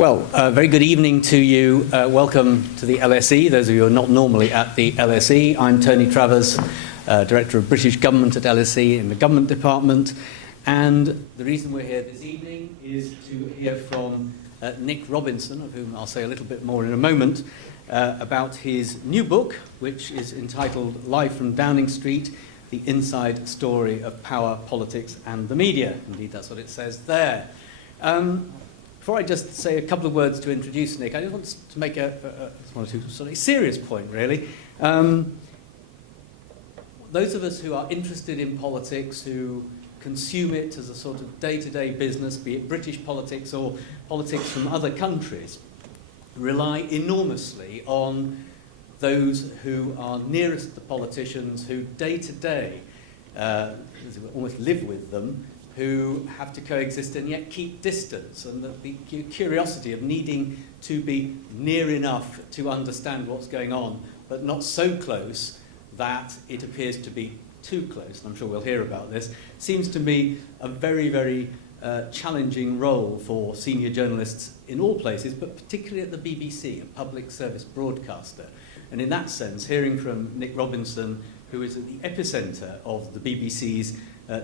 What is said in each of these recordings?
Well, very good evening to you. Welcome to the LSE, those of you who are not normally at the LSE. I'm Tony Travers, Director of British Government at LSE in the Government Department. And the reason we're here this evening is to hear from Nick Robinson, of whom I'll say a little bit more in a moment, about his new book, which is entitled Live from Downing Street, The Inside Story of Power, Politics and the Media. Indeed, that's what it says there. Before I just say a couple of words to introduce Nick, I just want to make one or two sort of serious point, really. Those of us who are interested in politics, who consume it as a sort of day-to-day business, be it British politics or politics from other countries, rely enormously on those who are nearest the politicians, who day-to-day almost live with them, who have to coexist and yet keep distance, and the curiosity of needing to be near enough to understand what's going on, but not so close that it appears to be too close, and I'm sure we'll hear about this, seems to me a very, very challenging role for senior journalists in all places, but particularly at the BBC, a public service broadcaster. And in that sense, hearing from Nick Robinson, who is at the epicentre of the BBC's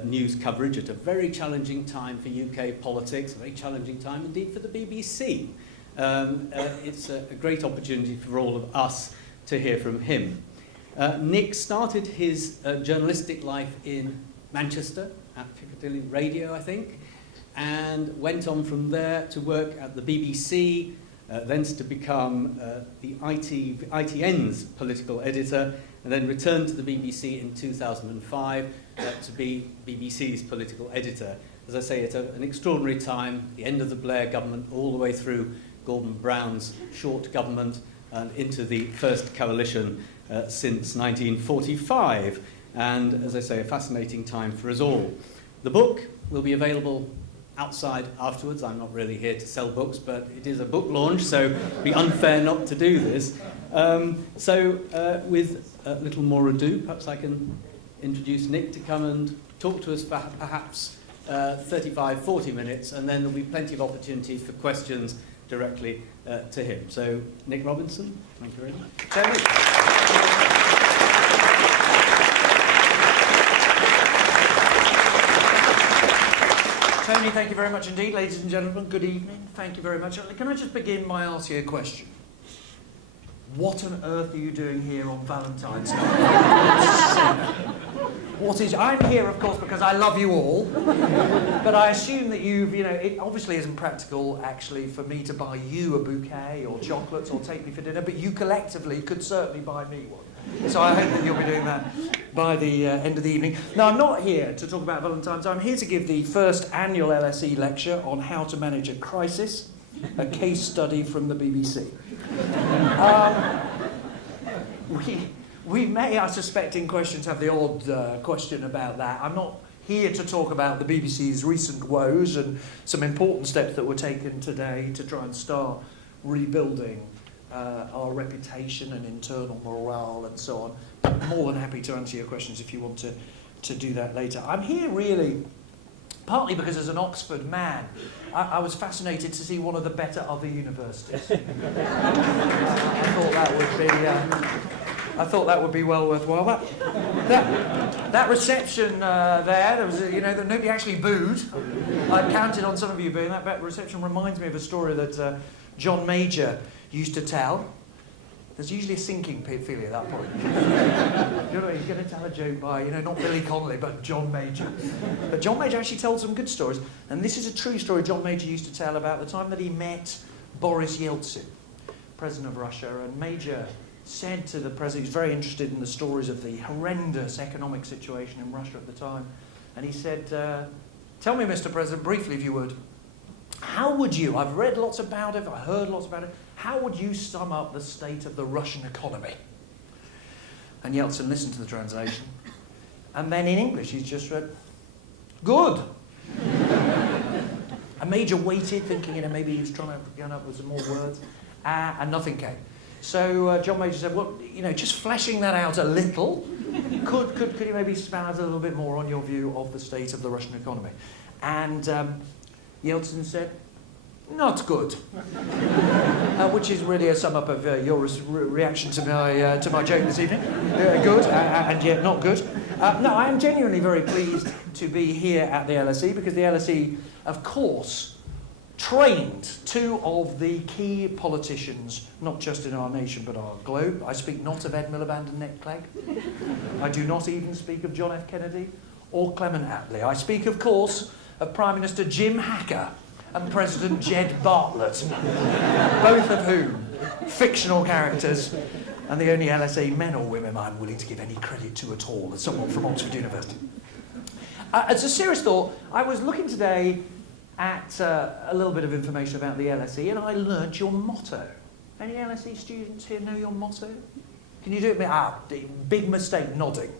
news coverage at a very challenging time for UK politics, a very challenging time indeed for the BBC. It's a great opportunity for all of us to hear from him. Nick started his journalistic life in Manchester at Piccadilly Radio, I think, and went on from there to work at the BBC, thence to become the ITN's political editor, and then returned to the BBC in 2005 to be BBC's political editor. As I say, at an extraordinary time, the end of the Blair government, all the way through Gordon Brown's short government and into the first coalition since 1945. And as I say, a fascinating time for us all. The book will be available outside afterwards. I'm not really here to sell books, but it is a book launch, so it'd be unfair not to do this. With a little more ado, perhaps I can introduce Nick to come and talk to us for perhaps 35, 40 minutes, and then there'll be plenty of opportunities for questions directly to him. So, Nick Robinson, thank you very much. Tony, thank you very much indeed. Ladies and gentlemen, good evening. Thank you very much. Can I just begin by asking you a question? What on earth are you doing here on Valentine's night? I'm here, of course, because I love you all, but I assume that it obviously isn't practical, actually, for me to buy you a bouquet or chocolates or take me for dinner, but you collectively could certainly buy me one. So I hope that you'll be doing that by the end of the evening. Now, I'm not here to talk about Valentine's. I'm here to give the first annual LSE lecture on how to manage a crisis, a case study from the BBC. We may, I suspect, in questions have the odd question about that. I'm not here to talk about the BBC's recent woes and some important steps that were taken today to try and start rebuilding our reputation and internal morale and so on. I'm more than happy to answer your questions if you want to do that later. I'm here really partly because as an Oxford man, I was fascinated to see one of the better other universities. I thought that would be well worthwhile. That reception there was, that nobody actually booed. I counted on some of you booing. That reception reminds me of a story that John Major used to tell. There's usually a sinking feeling at that point. He's going to tell a joke by, not Billy Connolly, but John Major. But John Major actually told some good stories. And this is a true story John Major used to tell about the time that he met Boris Yeltsin, President of Russia. And Major said to the President, he was very interested in the stories of the horrendous economic situation in Russia at the time. And he said, tell me, Mr. President, briefly if you would, how would you, I've read lots about it, I've heard lots about it, how would you sum up the state of the Russian economy? And Yeltsin listened to the translation. And then in English, he's just read, good. And Major waited, thinking, maybe he was trying to get up with some more words. And nothing came. So John Major said, well, just fleshing that out a little, could you maybe spell out a little bit more on your view of the state of the Russian economy? And Yeltsin said, Not good. Which is really a sum up of your reaction to my joke this evening. Good, and yet not good. No, I am genuinely very pleased to be here at the LSE, because the LSE, of course, trained two of the key politicians, not just in our nation but our globe. I speak not of Ed Miliband and Nick Clegg. I do not even speak of John F. Kennedy or Clement Attlee. I speak, of course, of Prime Minister Jim Hacker and President Jed Bartlett, both of whom fictional characters, and the only LSE men or women I'm willing to give any credit to at all, as someone from Oxford University. As a serious thought, I was looking today at a little bit of information about the LSE, and I learnt your motto. Any LSE students here know your motto? Can you do it? Big mistake, nodding.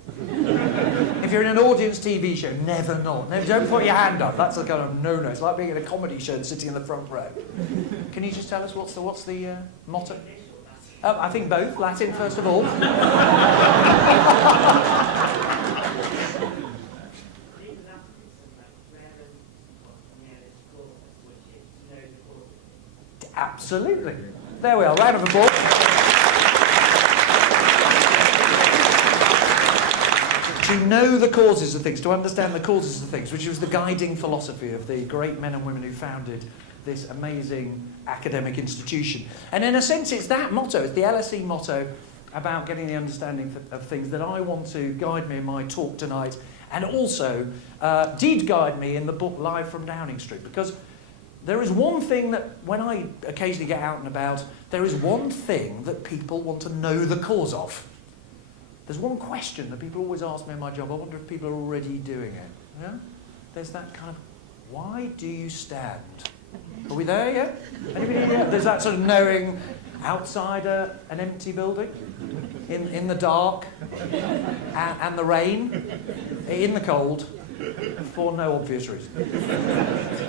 If you're in an audience TV show, never nod. No, don't put your hand up. That's a kind of no-no. It's like being in a comedy show and sitting in the front row. Can you just tell us what's the motto? I think both. Latin, first of all. Absolutely. There we are. Round of applause. To know the causes of things, to understand the causes of things, which was the guiding philosophy of the great men and women who founded this amazing academic institution. And in a sense, it's that motto, it's the LSE motto about getting the understanding of things that I want to guide me in my talk tonight, and also did guide me in the book Live from Downing Street. Because there is one thing that, when I occasionally get out and about, there is one thing that people want to know the cause of. There's one question that people always ask me in my job. I wonder if people are already doing it. Yeah? There's that kind of, why do you stand? Are we there yet? Anybody yet? There's that sort of knowing outside an empty building, in the dark, and the rain, in the cold, for no obvious reason.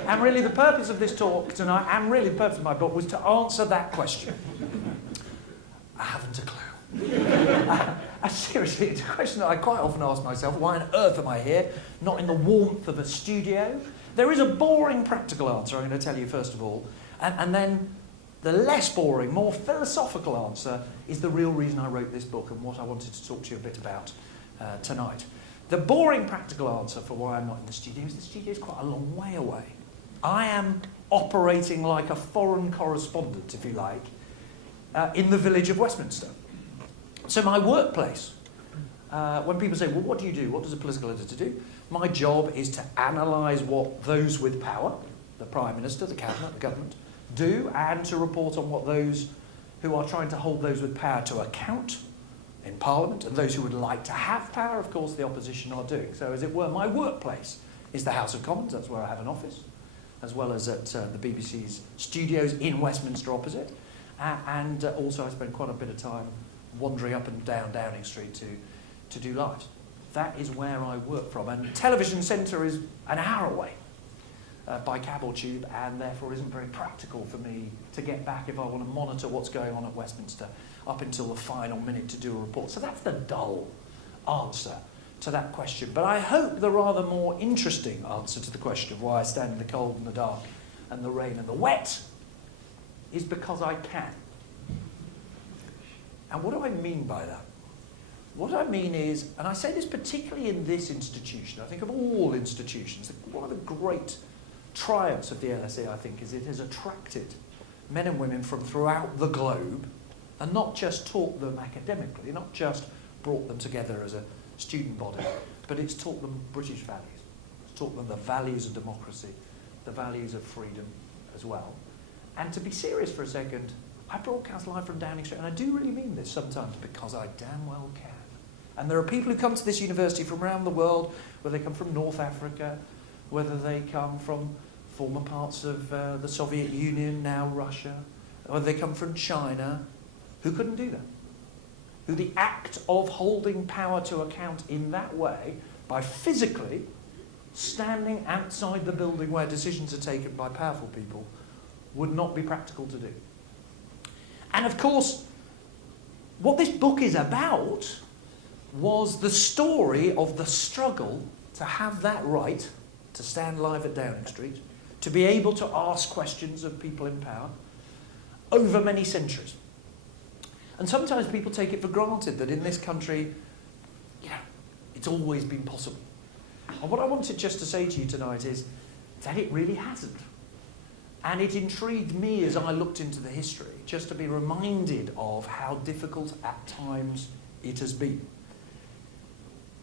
And really the purpose of this talk tonight, and really the purpose of my book, was to answer that question. I haven't a clue. Seriously, it's a question that I quite often ask myself. Why on earth am I here, not in the warmth of a studio? There is a boring practical answer I'm going to tell you first of all, and then the less boring, more philosophical answer is the real reason I wrote this book and what I wanted to talk to you a bit about tonight. The boring practical answer for why I'm not in the studio is the studio is quite a long way away. I am operating like a foreign correspondent, if you like, in the village of Westminster. So my workplace, when people say, well, what do you do? What does a political editor do? My job is to analyse what those with power, the Prime Minister, the Cabinet, the government, do, and to report on what those who are trying to hold those with power to account in Parliament, and those who would like to have power, of course, the opposition are doing. So, as it were, my workplace is the House of Commons. That's where I have an office, as well as at the BBC's studios in Westminster opposite. And also I spend quite a bit of time wandering up and down Downing Street to do lives. That is where I work from. And Television Centre is an hour away by cab or tube, and therefore isn't very practical for me to get back if I want to monitor what's going on at Westminster up until the final minute to do a report. So that's the dull answer to that question. But I hope the rather more interesting answer to the question of why I stand in the cold and the dark and the rain and the wet is because I can. And what do I mean by that? What I mean is, and I say this particularly in this institution, I think of all institutions, one of the great triumphs of the LSE, I think, is it has attracted men and women from throughout the globe and not just taught them academically, not just brought them together as a student body, but it's taught them British values. It's taught them the values of democracy, the values of freedom as well. And to be serious for a second, I broadcast live from Downing Street, and I do really mean this sometimes because I damn well can. And there are people who come to this university from around the world, whether they come from North Africa, whether they come from former parts of the Soviet Union, now Russia, whether they come from China, who couldn't do that. Who the act of holding power to account in that way, by physically standing outside the building where decisions are taken by powerful people, would not be practical to do. And of course, what this book is about was the story of the struggle to have that right to stand live at Downing Street, to be able to ask questions of people in power over many centuries. And sometimes people take it for granted that in this country, it's always been possible. And what I wanted just to say to you tonight is that it really hasn't. And it intrigued me as I looked into the history, just to be reminded of how difficult at times it has been.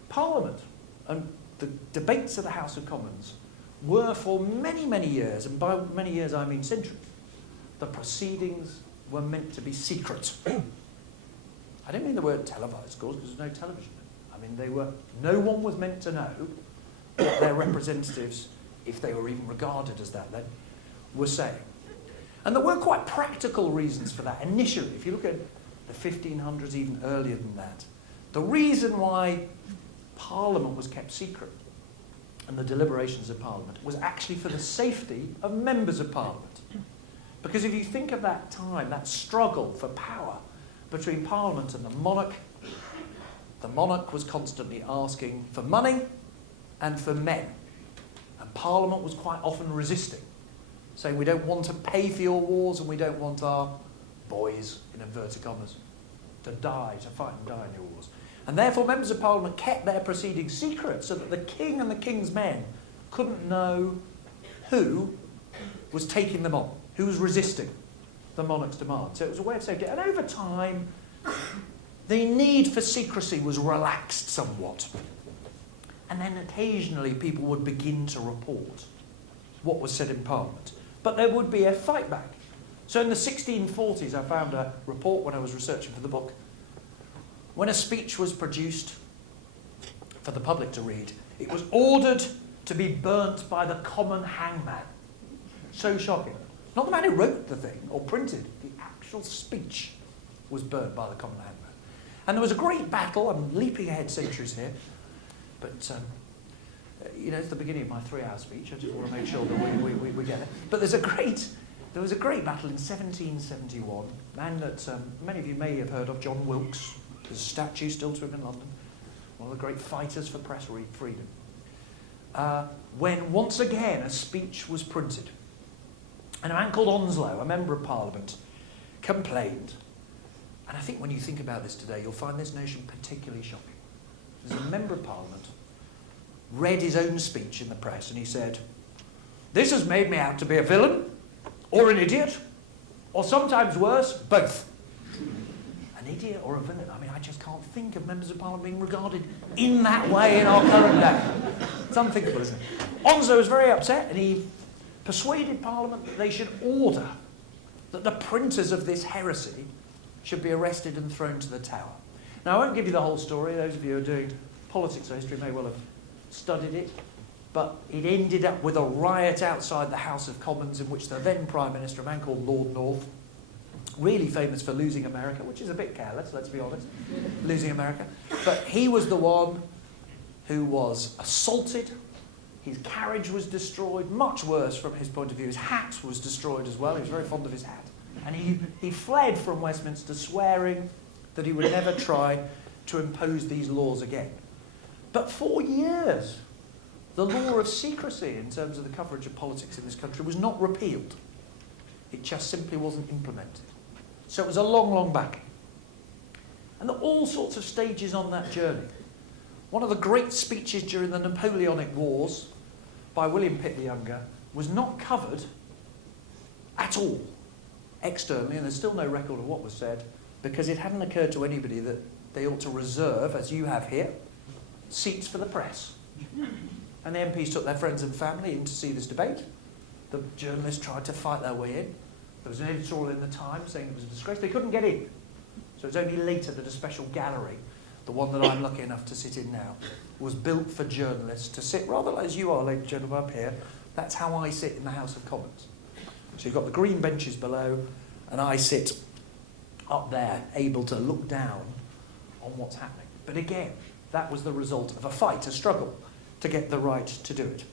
Parliament and the debates of the House of Commons were for many, many years, and by many years I mean centuries, the proceedings were meant to be secret. I don't mean the word televised, of course, because there's no television. I mean, no one was meant to know what their representatives, if they were even regarded as that then, were saying. And there were quite practical reasons for that initially. If you look at the 1500s, even earlier than that, the reason why Parliament was kept secret and the deliberations of Parliament was actually for the safety of members of Parliament. Because if you think of that time, that struggle for power between Parliament and the monarch was constantly asking for money and for men. And Parliament was quite often resisting, saying we don't want to pay for your wars and we don't want our boys, in inverted commas, to fight and die in your wars. And therefore members of Parliament kept their proceedings secret so that the king and the king's men couldn't know who was taking them on, who was resisting the monarch's demand. So it was a way of safety. And over time, the need for secrecy was relaxed somewhat. And then occasionally people would begin to report what was said in Parliament. But there would be a fight back. So in the 1640s, I found a report when I was researching for the book. When a speech was produced for the public to read, it was ordered to be burnt by the common hangman. So shocking. Not the man who wrote the thing or printed, the actual speech was burnt by the common hangman. And there was a great battle. I'm leaping ahead centuries here, but it's the beginning of my 3-hour speech. I just want to make sure that we get it. But there was a great battle in 1771. A man that many of you may have heard of, John Wilkes. There's a statue still to him in London. One of the great fighters for press freedom. When once again a speech was printed. And a man called Onslow, a member of Parliament, complained. And I think when you think about this today, you'll find this notion particularly shocking. There's a member of Parliament read his own speech in the press and he said, "This has made me out to be a villain, or an idiot, or sometimes worse, both." An idiot or a villain? I mean, I just can't think of members of Parliament being regarded in that way in our current day. It's unthinkable, isn't it? Onslow was very upset and he persuaded Parliament that they should order that the printers of this heresy should be arrested and thrown to the Tower. Now, I won't give you the whole story. Those of you who are doing politics or history may well have studied it. But it ended up with a riot outside the House of Commons in which the then Prime Minister, a man called Lord North, really famous for losing America, which is a bit careless, let's be honest, losing America. But he was the one who was assaulted. His carriage was destroyed, much worse from his point of view. His hat was destroyed as well. He was very fond of his hat. And he fled from Westminster, swearing that he would never try to impose these laws again. But for years, the law of secrecy in terms of the coverage of politics in this country was not repealed. It just simply wasn't implemented. So it was a long, long battle. And there are all sorts of stages on that journey. One of the great speeches during the Napoleonic Wars by William Pitt the Younger was not covered at all externally, and there's still no record of what was said, because it hadn't occurred to anybody that they ought to reserve, as you have here, seats for the press. And the MPs took their friends and family in to see this debate. The journalists tried to fight their way in. There was an editorial in the Times saying it was a disgrace. They couldn't get in. So it was only later that a special gallery, the one that I'm lucky enough to sit in now, was built for journalists to sit rather like as you are, ladies and gentlemen, up here. That's how I sit in the House of Commons. So you've got the green benches below, and I sit up there, able to look down on what's happening. But again, that was the result of a fight, a struggle, to get the right to do it.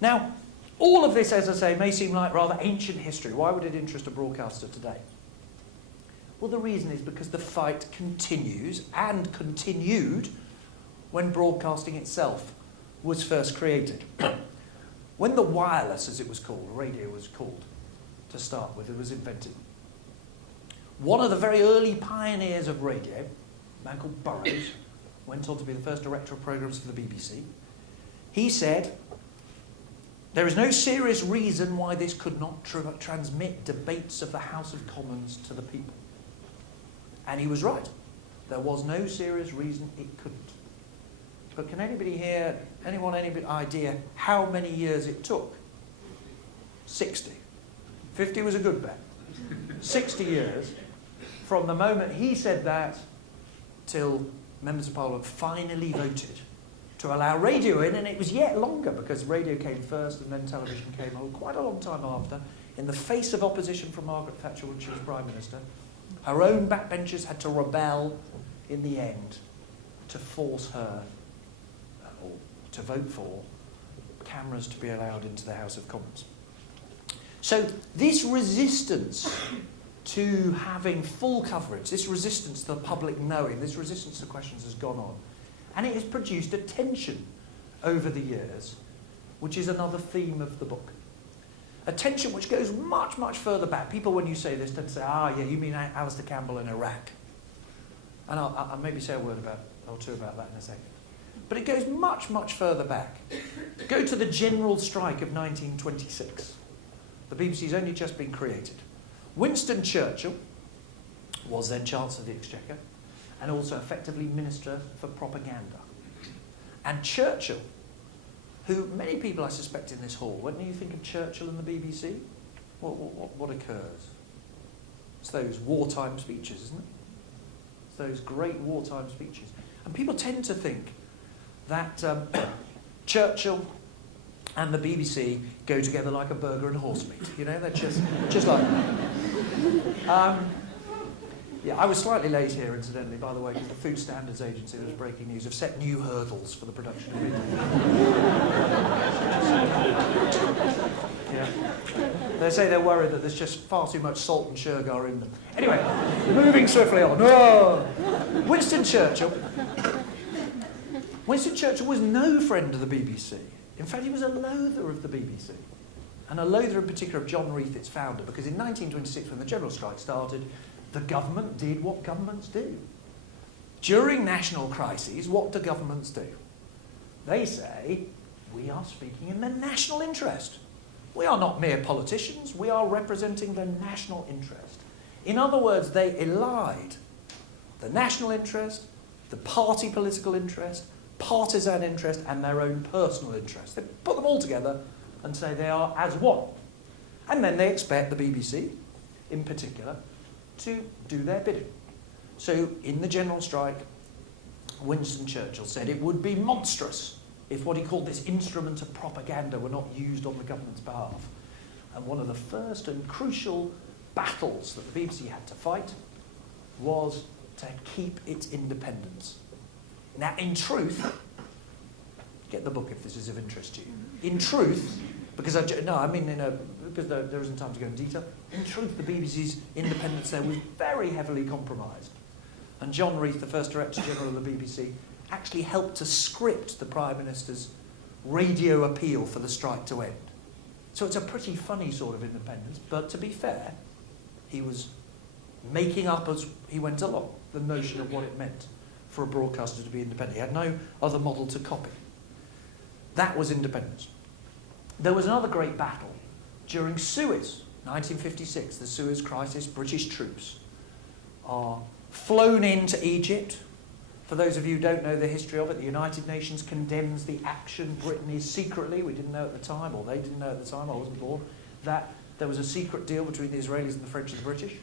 Now, all of this, as I say, may seem like rather ancient history. Why would it interest a broadcaster today? Well, the reason is because the fight continues and continued when broadcasting itself was first created. When the wireless, as it was called, radio was called, to start with, it was invented, one of the very early pioneers of radio, a man called Burroughs, went on to be the first director of programmes for the BBC. He said, there is no serious reason why this could not transmit debates of the House of Commons to the people. And he was right. There was no serious reason it couldn't. But can anybody here, any idea how many years it took? 60. 50 was a good bet. 60 years from the moment he said that till members of Parliament finally voted to allow radio in, and it was yet longer because radio came first and then television came on quite a long time after, in the face of opposition from Margaret Thatcher when she was Prime Minister. Her own backbenchers had to rebel in the end to force her, or to vote for, cameras to be allowed into the House of Commons. So this resistance to having full coverage, this resistance to the public knowing, this resistance to questions has gone on. And it has produced a tension over the years, which is another theme of the book. A tension which goes much, much further back. People, when you say this, tend to say, yeah, you mean Alistair Campbell in Iraq. And I'll maybe say a word or two about that in a second. But it goes much, much further back. Go to the general strike of 1926. The BBC's only just been created. Winston Churchill was then Chancellor of the Exchequer, and also effectively Minister for Propaganda. And Churchill, who many people I suspect in this hall, when you think of Churchill and the BBC, what occurs? It's those wartime speeches, isn't it? It's those great wartime speeches. And people tend to think that Churchill and the BBC go together like a burger and horse meat. You know, they're just like that. Yeah, I was slightly late here, incidentally, by the way, because the Food Standards Agency, was breaking news, have set new hurdles for the production of meat. Yeah. They say they're worried that there's just far too much salt and sugar in them. Anyway, moving swiftly on. Oh! Winston Churchill was no friend of the BBC. In fact, he was a loather of the BBC. And a loather in particular of John Reith, its founder, because in 1926, when the general strike started, the government did what governments do. During national crises, what do governments do? They say, we are speaking in the national interest. We are not mere politicians, we are representing the national interest. In other words, they elide the national interest, the party political interest, partisan interest, and their own personal interest. They put them all together and say they are as one. And then they expect the BBC, in particular, to do their bidding. So in the general strike, Winston Churchill said it would be monstrous if what he called this instrument of propaganda were not used on the government's behalf. And one of the first and crucial battles that the BBC had to fight was to keep its independence. Now, in truth, get the book if this is of interest to you. In truth, because there isn't time to go in detail. In truth, the BBC's independence there was very heavily compromised. And John Reith, the first Director General of the BBC, actually helped to script the Prime Minister's radio appeal for the strike to end. So it's a pretty funny sort of independence, but to be fair, he was making up as he went along the notion of what it meant for a broadcaster to be independent. He had no other model to copy. That was independence. There was another great battle during Suez, 1956, the Suez crisis. British troops are flown into Egypt. For those of you who don't know the history of it, the United Nations condemns the action. Britain is secretly, we didn't know at the time, or they didn't know at the time, I wasn't born, that there was a secret deal between the Israelis and the French and the British.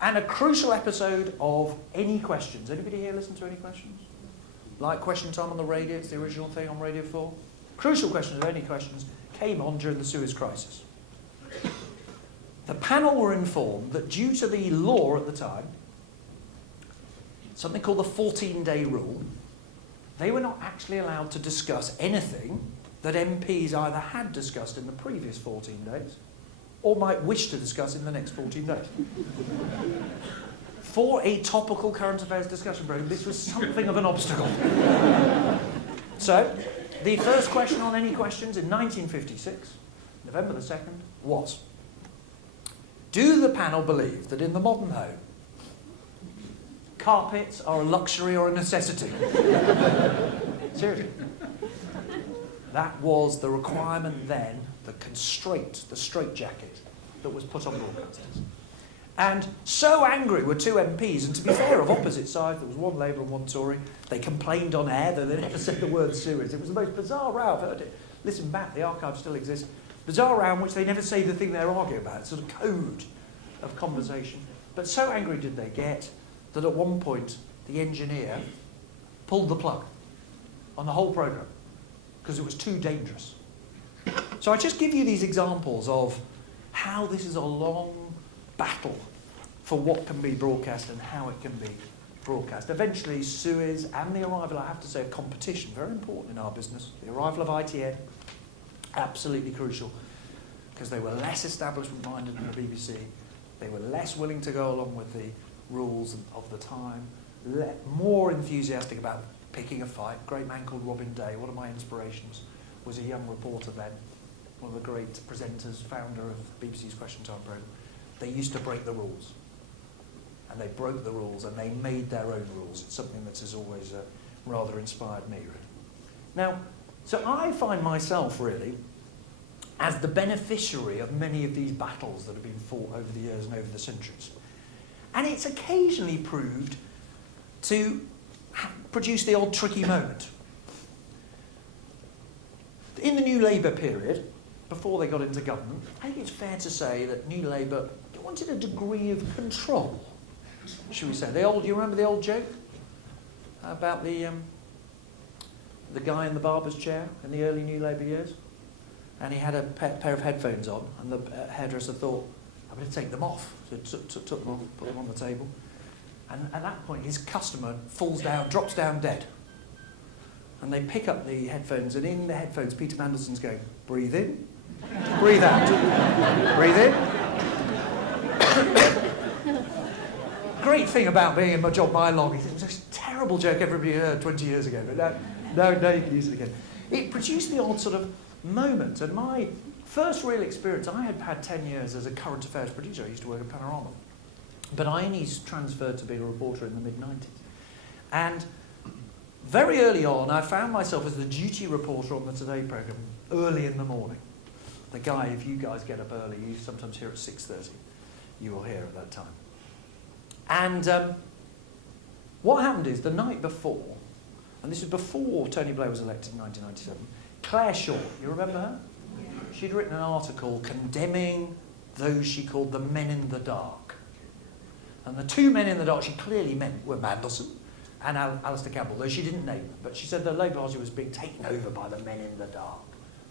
And a crucial episode of Any Questions. Anybody here listen to Any Questions? Like Question Time on the radio, it's the original thing on Radio 4. Crucial Questions of Any Questions came on during the Suez crisis. The panel were informed that due to the law at the time, something called the 14-day rule, they were not actually allowed to discuss anything that MPs either had discussed in the previous 14 days or might wish to discuss in the next 14 days. For a topical current affairs discussion programme, this was something of an obstacle. So, The first question on Any Questions in 1956, November the 2nd, was, do the panel believe that in the modern home, carpets are a luxury or a necessity? Seriously. That was the requirement then, the constraint, the straitjacket that was put on broadcasters. And so angry were two MPs, and to be fair, of opposite sides, there was one Labour and one Tory. They complained on air, though they never said the word sewage. It was the most bizarre row. I've heard it. Listen back, the archive still exists. Bizarre row in which they never say the thing they're arguing about. It's sort of code of conversation. But so angry did they get that at one point the engineer pulled the plug on the whole programme because it was too dangerous. So I just give you these examples of how this is a long battle for what can be broadcast and how it can be broadcast. Eventually, Suez and the arrival, I have to say, of competition, very important in our business. The arrival of ITN, absolutely crucial, because they were less establishment-minded than the BBC. They were less willing to go along with the rules of the time, more enthusiastic about picking a fight. A great man called Robin Day, one of my inspirations, was a young reporter then, one of the great presenters, founder of BBC's Question Time programme. They used to break the rules. And they broke the rules and they made their own rules. It's something that has always rather inspired me, really. Now, so I find myself, really, as the beneficiary of many of these battles that have been fought over the years and over the centuries. And it's occasionally proved to produce the odd tricky moment. In the New Labour period, before they got into government, I think it's fair to say that New Labour wanted a degree of control, should we say. You remember the old joke about the guy in the barber's chair in the early New Labour years? And he had a pair of headphones on, and the hairdresser thought, I'm going to take them off. So took them off, put them on the table. And at that point, his customer falls down, drops down dead. And they pick up the headphones, and in the headphones, Peter Mandelson's going, breathe in, breathe out, breathe in. Great thing about being in my job by long, it was a terrible joke everybody heard 20 years ago, but no, you can use it again. It produced the odd sort of moment, and my first real experience, I had 10 years as a current affairs producer. I used to work at Panorama, but I only transferred to being a reporter in the mid-90s. And very early on, I found myself as the duty reporter on the Today programme early in the morning. The guy, if you guys get up early, you sometimes hear at 6:30. You will hear at that time. And what happened is, the night before, and this was before Tony Blair was elected in 1997, Claire Shaw, you remember her? She'd written an article condemning those she called the men in the dark. And the two men in the dark she clearly meant were Mandelson and Alistair Campbell, though she didn't name them. But she said the Labour Party was being taken over by the men in the dark,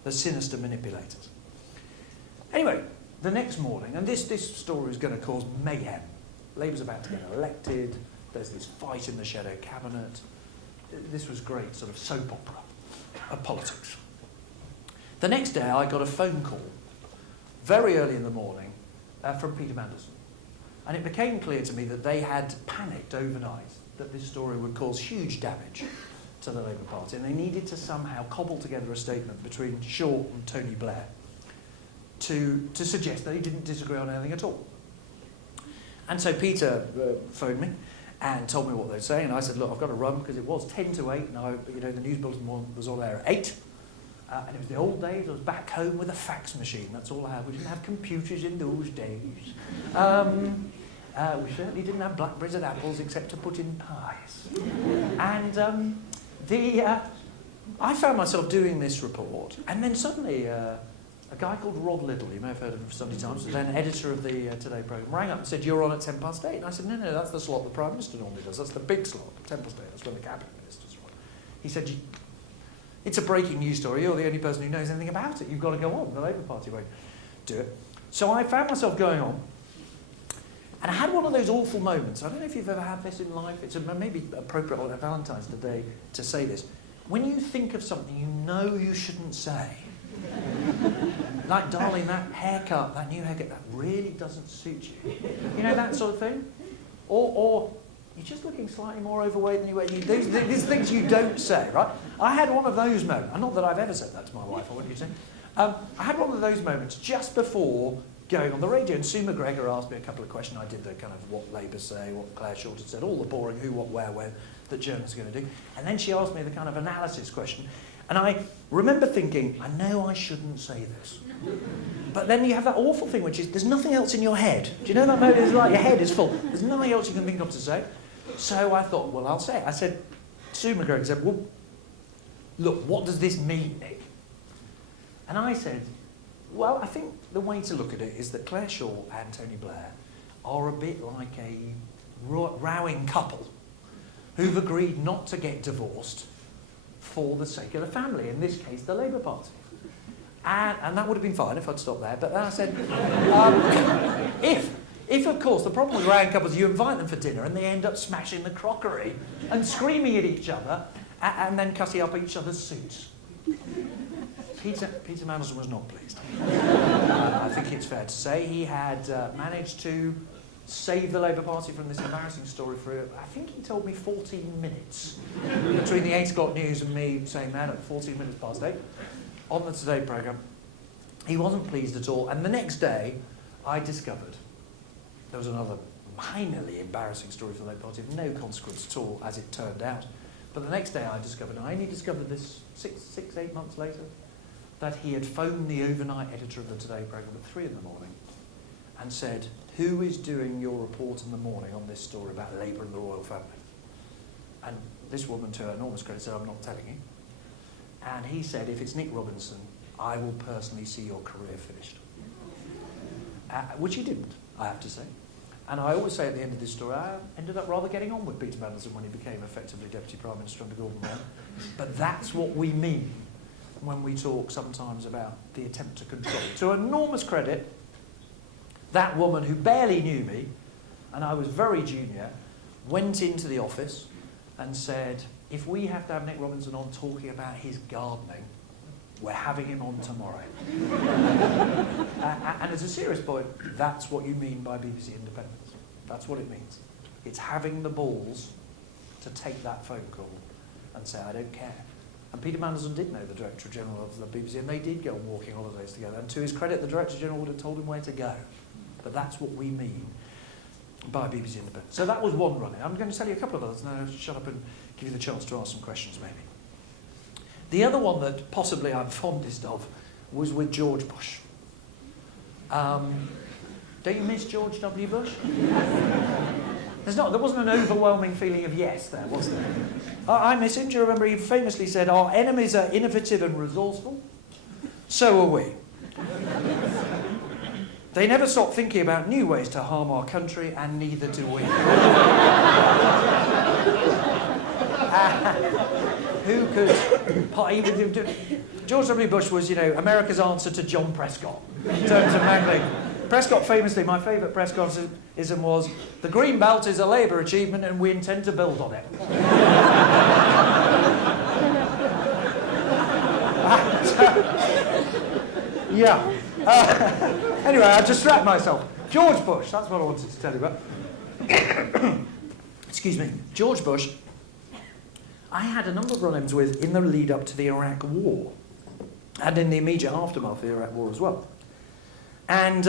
the sinister manipulators. Anyway, the next morning, and this story was going to cause mayhem. Labour's about to get elected, there's this fight in the shadow cabinet. This was great sort of soap opera of politics. The next day I got a phone call, very early in the morning, from Peter Mandelson. And it became clear to me that they had panicked overnight that this story would cause huge damage to the Labour Party, and they needed to somehow cobble together a statement between Shaw and Tony Blair to suggest that he didn't disagree on anything at all. And so Peter phoned me and told me what they'd say, and I said, look, I've got to run, because it was 10 to 8, and the news bulletin was on there at 8. And it was the old days. I was back home with a fax machine. That's all I had. We didn't have computers in those days. We certainly didn't have blackberries and apples except to put in pies. And I found myself doing this report, and then suddenly a guy called Rod Liddell, you may have heard of him for Sunday Times, was then editor of the Today programme, rang up and said, you're on at 8:10. And I said, no, that's the slot the Prime Minister normally does. That's the big slot, 8:10. That's when the Cabinet Ministers are on. He said, it's a breaking news story. You're the only person who knows anything about it. You've got to go on. The Labour Party won't do it. So I found myself going on. And I had one of those awful moments. I don't know if you've ever had this in life. It's maybe appropriate on Valentine's Day to say this. When you think of something you know you shouldn't say, like, darling, that haircut, that new haircut, that really doesn't suit you. You know, that sort of thing? Or you're just looking slightly more overweight than you were. These things you don't say, right? I had one of those moments, not that I've ever said that to my wife, or what do you say? I had one of those moments just before going on the radio, and Sue McGregor asked me a couple of questions. I did the kind of what Labour say, what Claire Short had said, all the boring who, what, where, when that journalists are going to do. And then she asked me the kind of analysis question. And I remember thinking, I know I shouldn't say this. But then you have that awful thing, which is there's nothing else in your head. Do you know that moment? It's like your head is full. There's nothing else you can think of to say. So I thought, well, I'll say it. I said, Sue McGregor said, well, look, what does this mean, Nick? And I said, well, I think the way to look at it is that Claire Shaw and Tony Blair are a bit like a rowing couple who've agreed not to get divorced for the sake of the family, in this case, the Labour Party. And that would have been fine if I'd stopped there, but then I said, if of course, the problem with rowing couples, you invite them for dinner and they end up smashing the crockery and screaming at each other and then cutting up each other's suits. Peter Mandelson was not pleased. I think it's fair to say he had managed to save the Labour Party from this embarrassing story for, I think he told me 14 minutes between the 8 o'clock news and me saying that at 14 minutes past 8 on the Today programme. He wasn't pleased at all, and the next day I discovered there was another minorly embarrassing story for the Labour Party of no consequence at all, as it turned out. But the next day I only discovered this 8 months later, that he had phoned the overnight editor of the Today programme at 3 in the morning and said, who is doing your report in the morning on this story about Labour and the royal family? And this woman, to her enormous credit, said, I'm not telling you. And he said, if it's Nick Robinson, I will personally see your career finished. Which he didn't, I have to say. And I always say at the end of this story, I ended up rather getting on with Peter Mandelson when he became effectively Deputy Prime Minister under Gordon Brown. But that's what we mean when we talk sometimes about the attempt to control. To enormous credit, that woman who barely knew me, and I was very junior, went into the office and said, if we have to have Nick Robinson on talking about his gardening, we're having him on tomorrow. And as a serious point, that's what you mean by BBC independence. That's what it means. It's having the balls to take that phone call and say, I don't care. And Peter Mandelson did know the Director General of the BBC, and they did go on walking holidays together. And to his credit, the Director General would have told him where to go. But that's what we mean by BBC independence. So that was one running. I'm going to tell you a couple of others, and then I'll shut up and give you the chance to ask some questions, maybe. The other one that possibly I'm fondest of was with George Bush. Don't you miss George W. Bush? There wasn't an overwhelming feeling of yes there, was there? I miss him. Do you remember he famously said, our enemies are innovative and resourceful? So are we. They never stop thinking about new ways to harm our country, and neither do we. Who could... George W. Bush was, America's answer to John Prescott in terms of mangling. Prescott famously, my favourite Prescottism was, the Green Belt is a Labour achievement and we intend to build on it. Anyway, I distract myself. George Bush, that's what I wanted to tell you about. Excuse me. George Bush, I had a number of run-ins with in the lead up to the Iraq War, and in the immediate aftermath of the Iraq War as well. And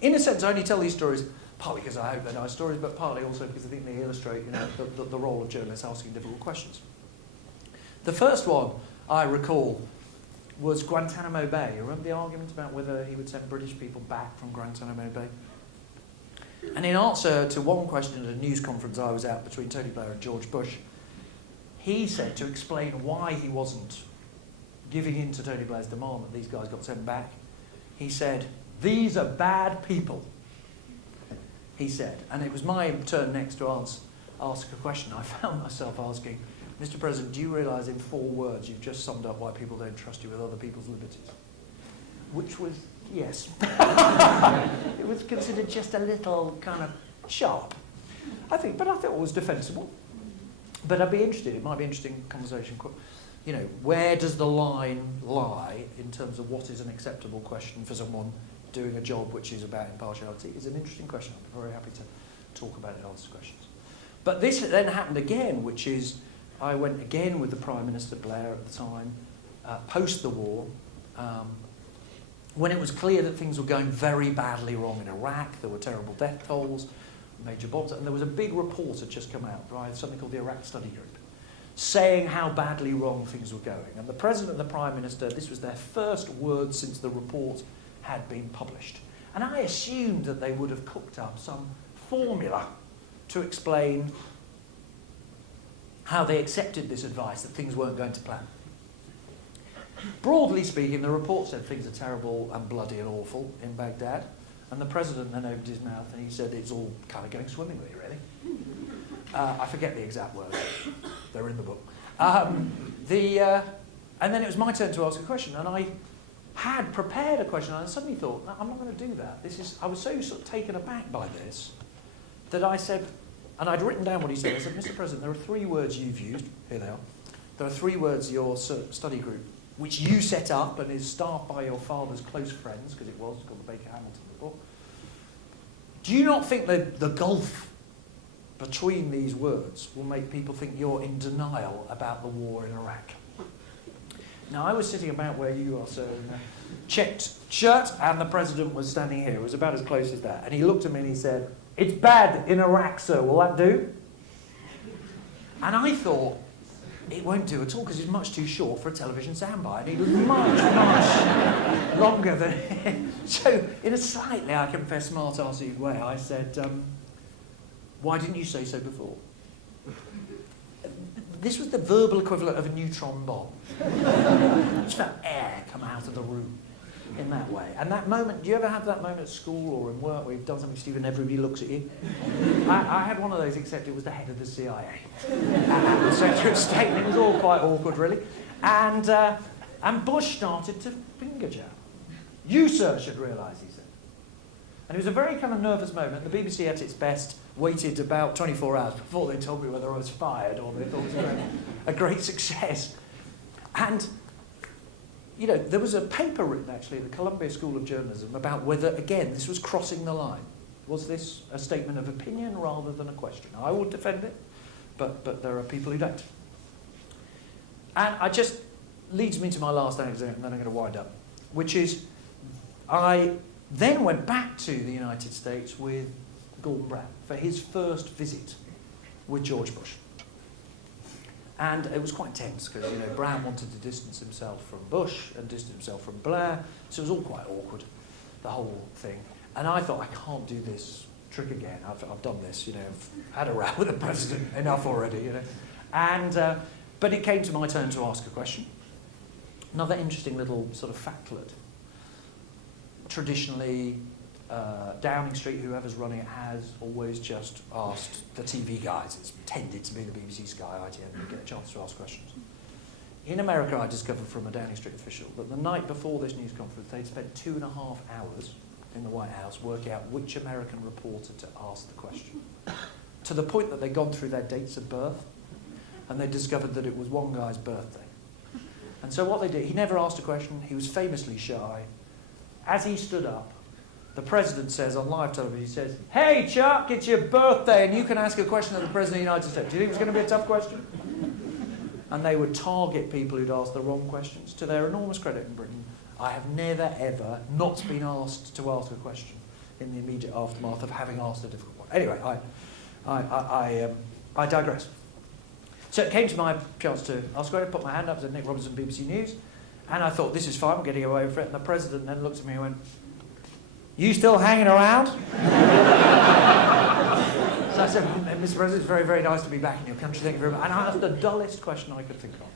in a sense, I only tell these stories partly because I hope they're nice stories, but partly also because I think they illustrate the role of journalists asking difficult questions. The first one I recall was Guantanamo Bay. You remember the argument about whether he would send British people back from Guantanamo Bay? And in answer to one question at a news conference I was at between Tony Blair and George Bush, he said, to explain why he wasn't giving in to Tony Blair's demand that these guys got sent back, he said, these are bad people, he said. And it was my turn next to ask a question. I found myself asking, Mr. President, do you realise in 4 words you've just summed up why people don't trust you with other people's liberties? Which was, yes. It was considered just a little kind of sharp, I think, but I thought it was defensible. But I'd be interested, it might be an interesting conversation, where does the line lie in terms of what is an acceptable question for someone doing a job which is about impartiality? Is an interesting question. I'd be very happy to talk about it and answer questions. But this then happened again, which is I went again with the Prime Minister Blair at the time, post the war, when it was clear that things were going very badly wrong in Iraq. There were terrible death tolls, major bombs, and there was a big report had just come out by something called the Iraq Study Group, saying how badly wrong things were going. And the President and the Prime Minister, this was their first words since the report had been published. And I assumed that they would have cooked up some formula to explain how they accepted this advice that things weren't going to plan. Broadly speaking, the report said things are terrible and bloody and awful in Baghdad, and the President then opened his mouth and he said it's all kind of going swimmingly, really. I forget the exact words. They're in the book. And then it was my turn to ask a question, and I had prepared a question, and I suddenly thought, no, I'm not going to do that. I was so sort of taken aback by this that I said, and I'd written down what he said. I said, Mr. President, there are 3 words you've used. Here they are. There are 3 words your study group, which you set up and is staffed by your father's close friends, because it was called the Baker Hamilton Report. Do you not think that the gulf between these words will make people think you're in denial about the war in Iraq? Now, I was sitting about where you are, sir, in a checked shirt, and the President was standing here. It was about as close as that. And he looked at me and he said, "It's bad in Iraq, sir. Will that do?" And I thought, it won't do at all, because it's much too short for a television soundbite. It was much, much longer than... So, in a slightly, I confess, smart-arsey way, I said, why didn't you say so before? This was the verbal equivalent of a neutron bomb. Just felt air come out of the room in that way. And that moment, do you ever have that moment at school or in work where you've done something stupid and everybody looks at you? I had one of those, except it was the head of the CIA. And the Secretary of State, and it was all quite awkward, really. And Bush started to finger jab. "You, sir, should realise," he said. And it was a very kind of nervous moment. The BBC, at its best, waited about 24 hours before they told me whether I was fired or they thought it was a great success. And, you know, there was a paper written, actually, at the Columbia School of Journalism about whether, again, this was crossing the line. Was this a statement of opinion rather than a question? I would defend it, but there are people who don't. And it just leads me to my last anecdote, and then I'm going to wind up, which is I then went back to the United States with Gordon Brown for his first visit with George Bush. And it was quite tense because, you know, Brown wanted to distance himself from Bush and distance himself from Blair, so it was all quite awkward, the whole thing. And I thought, I can't do this trick again. I've done this, you know, I've had a row with the president, enough already, you know. And, but it came to my turn to ask a question. Another interesting little sort of factlet. Traditionally, Downing Street, whoever's running it, has always just asked the TV guys. It's tended to be the BBC, Sky, ITN, who get a chance to ask questions. In America, I discovered from a Downing Street official that the night before this news conference, they'd spent 2.5 hours in the White House working out which American reporter to ask the question. To the point that they'd gone through their dates of birth, and they discovered that it was one guy's birthday. And so what they did, he never asked a question, he was famously shy. As he stood up, the President says on live television, he says, "Hey Chuck, it's your birthday and you can ask a question of the President of the United States. Do you think it's going to be a tough question?" And they would target people who'd asked the wrong questions. To their enormous credit in Britain, I have never ever not been asked to ask a question in the immediate aftermath of having asked a difficult one. Anyway, I digress. So it came to my chance to ask a question, put my hand up, said Nick Robinson, BBC News, and I thought, this is fine, I'm getting away with it. And the President then looked at me and went, "You still hanging around?" So I said, "Mr. President, it's very, very nice to be back in your country, thank you very much." And I asked the dullest question I could think of.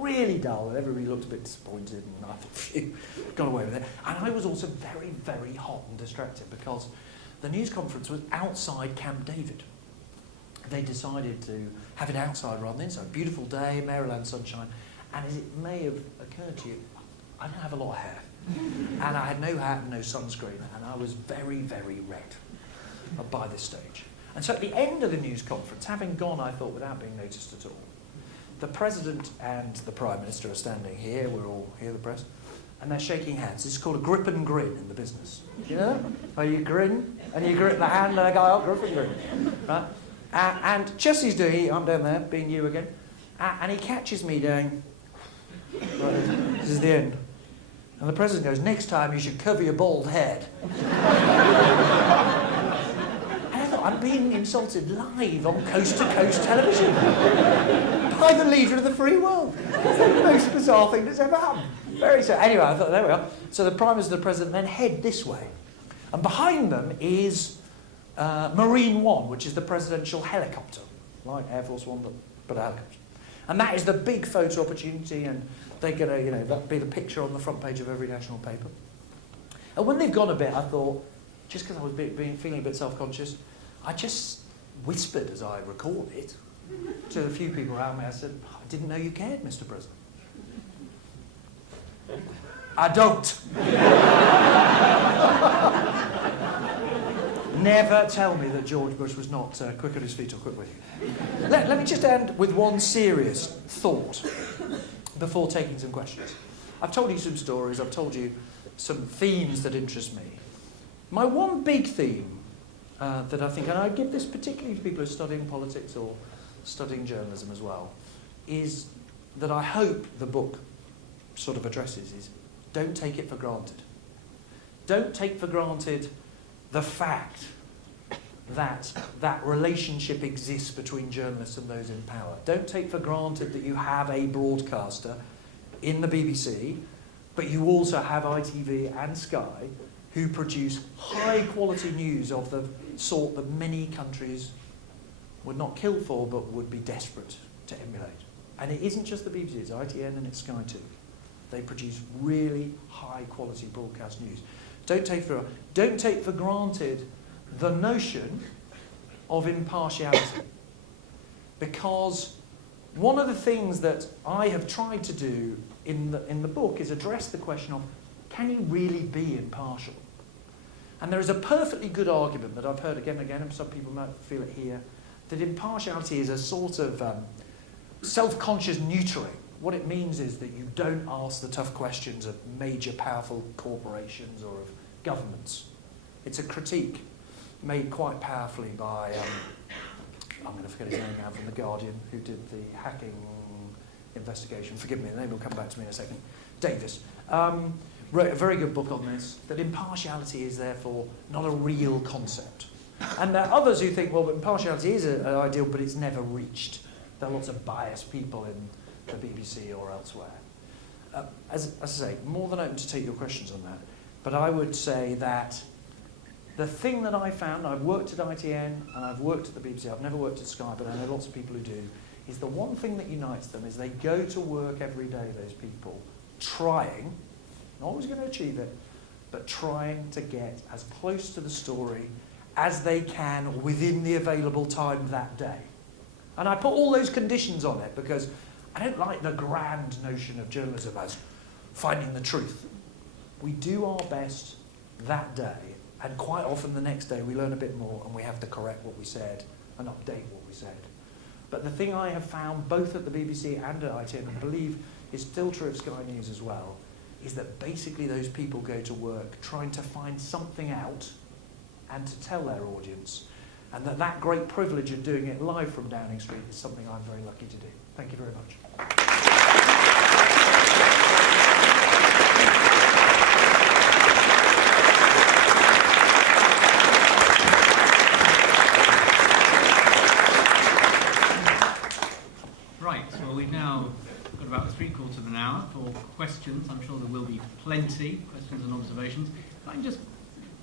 Really dull, and everybody looked a bit disappointed, and I thought, phew, got away with it. And I was also very, very hot and distracted because the news conference was outside Camp David. They decided to have it outside rather than inside. Beautiful day, Maryland sunshine, and as it may have occurred to you, I don't have a lot of hair. And I had no hat and no sunscreen, and I was very, very red by this stage. And so at the end of the news conference, having gone, I thought, without being noticed at all, the President and the Prime Minister are standing here, we're all here, the press, and they're shaking hands. It's called a grip and grin in the business. You know? Or you grin, and you grip the hand of the guy, oh, grip and grin. Right? And just as he's doing it, I'm down there, being you again, and he catches me doing, right, this is the end. And the president goes, next time you should cover your bald head. And I thought, I'm being insulted live on coast-to-coast television by the leader of the free world. It's the most bizarre thing that's ever happened. Very so. Anyway, I thought, there we are. So the Prime Minister and the President then head this way. And behind them is Marine One, which is the presidential helicopter, like Air Force One, but a helicopter. And that is the big photo opportunity, and they're going to, that'll be the picture on the front page of every national paper. And when they've gone a bit, I thought, just because I was feeling a bit self-conscious, I just whispered as I record it to a few people around me. I said, I didn't know you cared, Mr. President. I don't. Never tell me that George Bush was not quick on his feet or quick with you. Let me just end with one serious thought before taking some questions. I've told you some stories, I've told you some themes that interest me. My one big theme that I think, and I give this particularly to people who are studying politics or studying journalism as well, is that I hope the book sort of addresses is, don't take it for granted. Don't take for granted the fact that that relationship exists between journalists and those in power. Don't take for granted that you have a broadcaster in the BBC, but you also have ITV and Sky who produce high quality news of the sort that many countries would not kill for but would be desperate to emulate. And it isn't just the BBC, it's ITN and it's Sky too. They produce really high quality broadcast news. Don't take for granted the notion of impartiality. Because one of the things that I have tried to do in the book is address the question of, can you really be impartial? And there is a perfectly good argument that I've heard again and again, and some people might feel it here, that impartiality is a sort of self-conscious neutering. What it means is that you don't ask the tough questions of major powerful corporations or of governments. It's a critique made quite powerfully by, I'm going to forget his name now, from The Guardian, who did the hacking investigation. Forgive me, the name will come back to me in a second. Davis. Wrote a very good book on this, that impartiality is therefore not a real concept. And there are others who think, well, impartiality is an ideal, but it's never reached. There are lots of biased people in the BBC or elsewhere. As I say, more than open to take your questions on that, but I would say that the thing that I found, I've worked at ITN and I've worked at the BBC, I've never worked at Sky, but I know lots of people who do, is the one thing that unites them is they go to work every day, those people, trying, not always going to achieve it, but trying to get as close to the story as they can within the available time that day. And I put all those conditions on it because I don't like the grand notion of journalism as finding the truth. We do our best that day, and quite often the next day we learn a bit more and we have to correct what we said and update what we said. But the thing I have found both at the BBC and at ITN, and I believe is still true of Sky News as well, is that basically those people go to work trying to find something out and to tell their audience, and that great privilege of doing it live from Downing Street is something I'm very lucky to do. Thank you very much. Right, well we've now got about 3/4 of an hour for questions. I'm sure there will be plenty, questions and observations. If I can just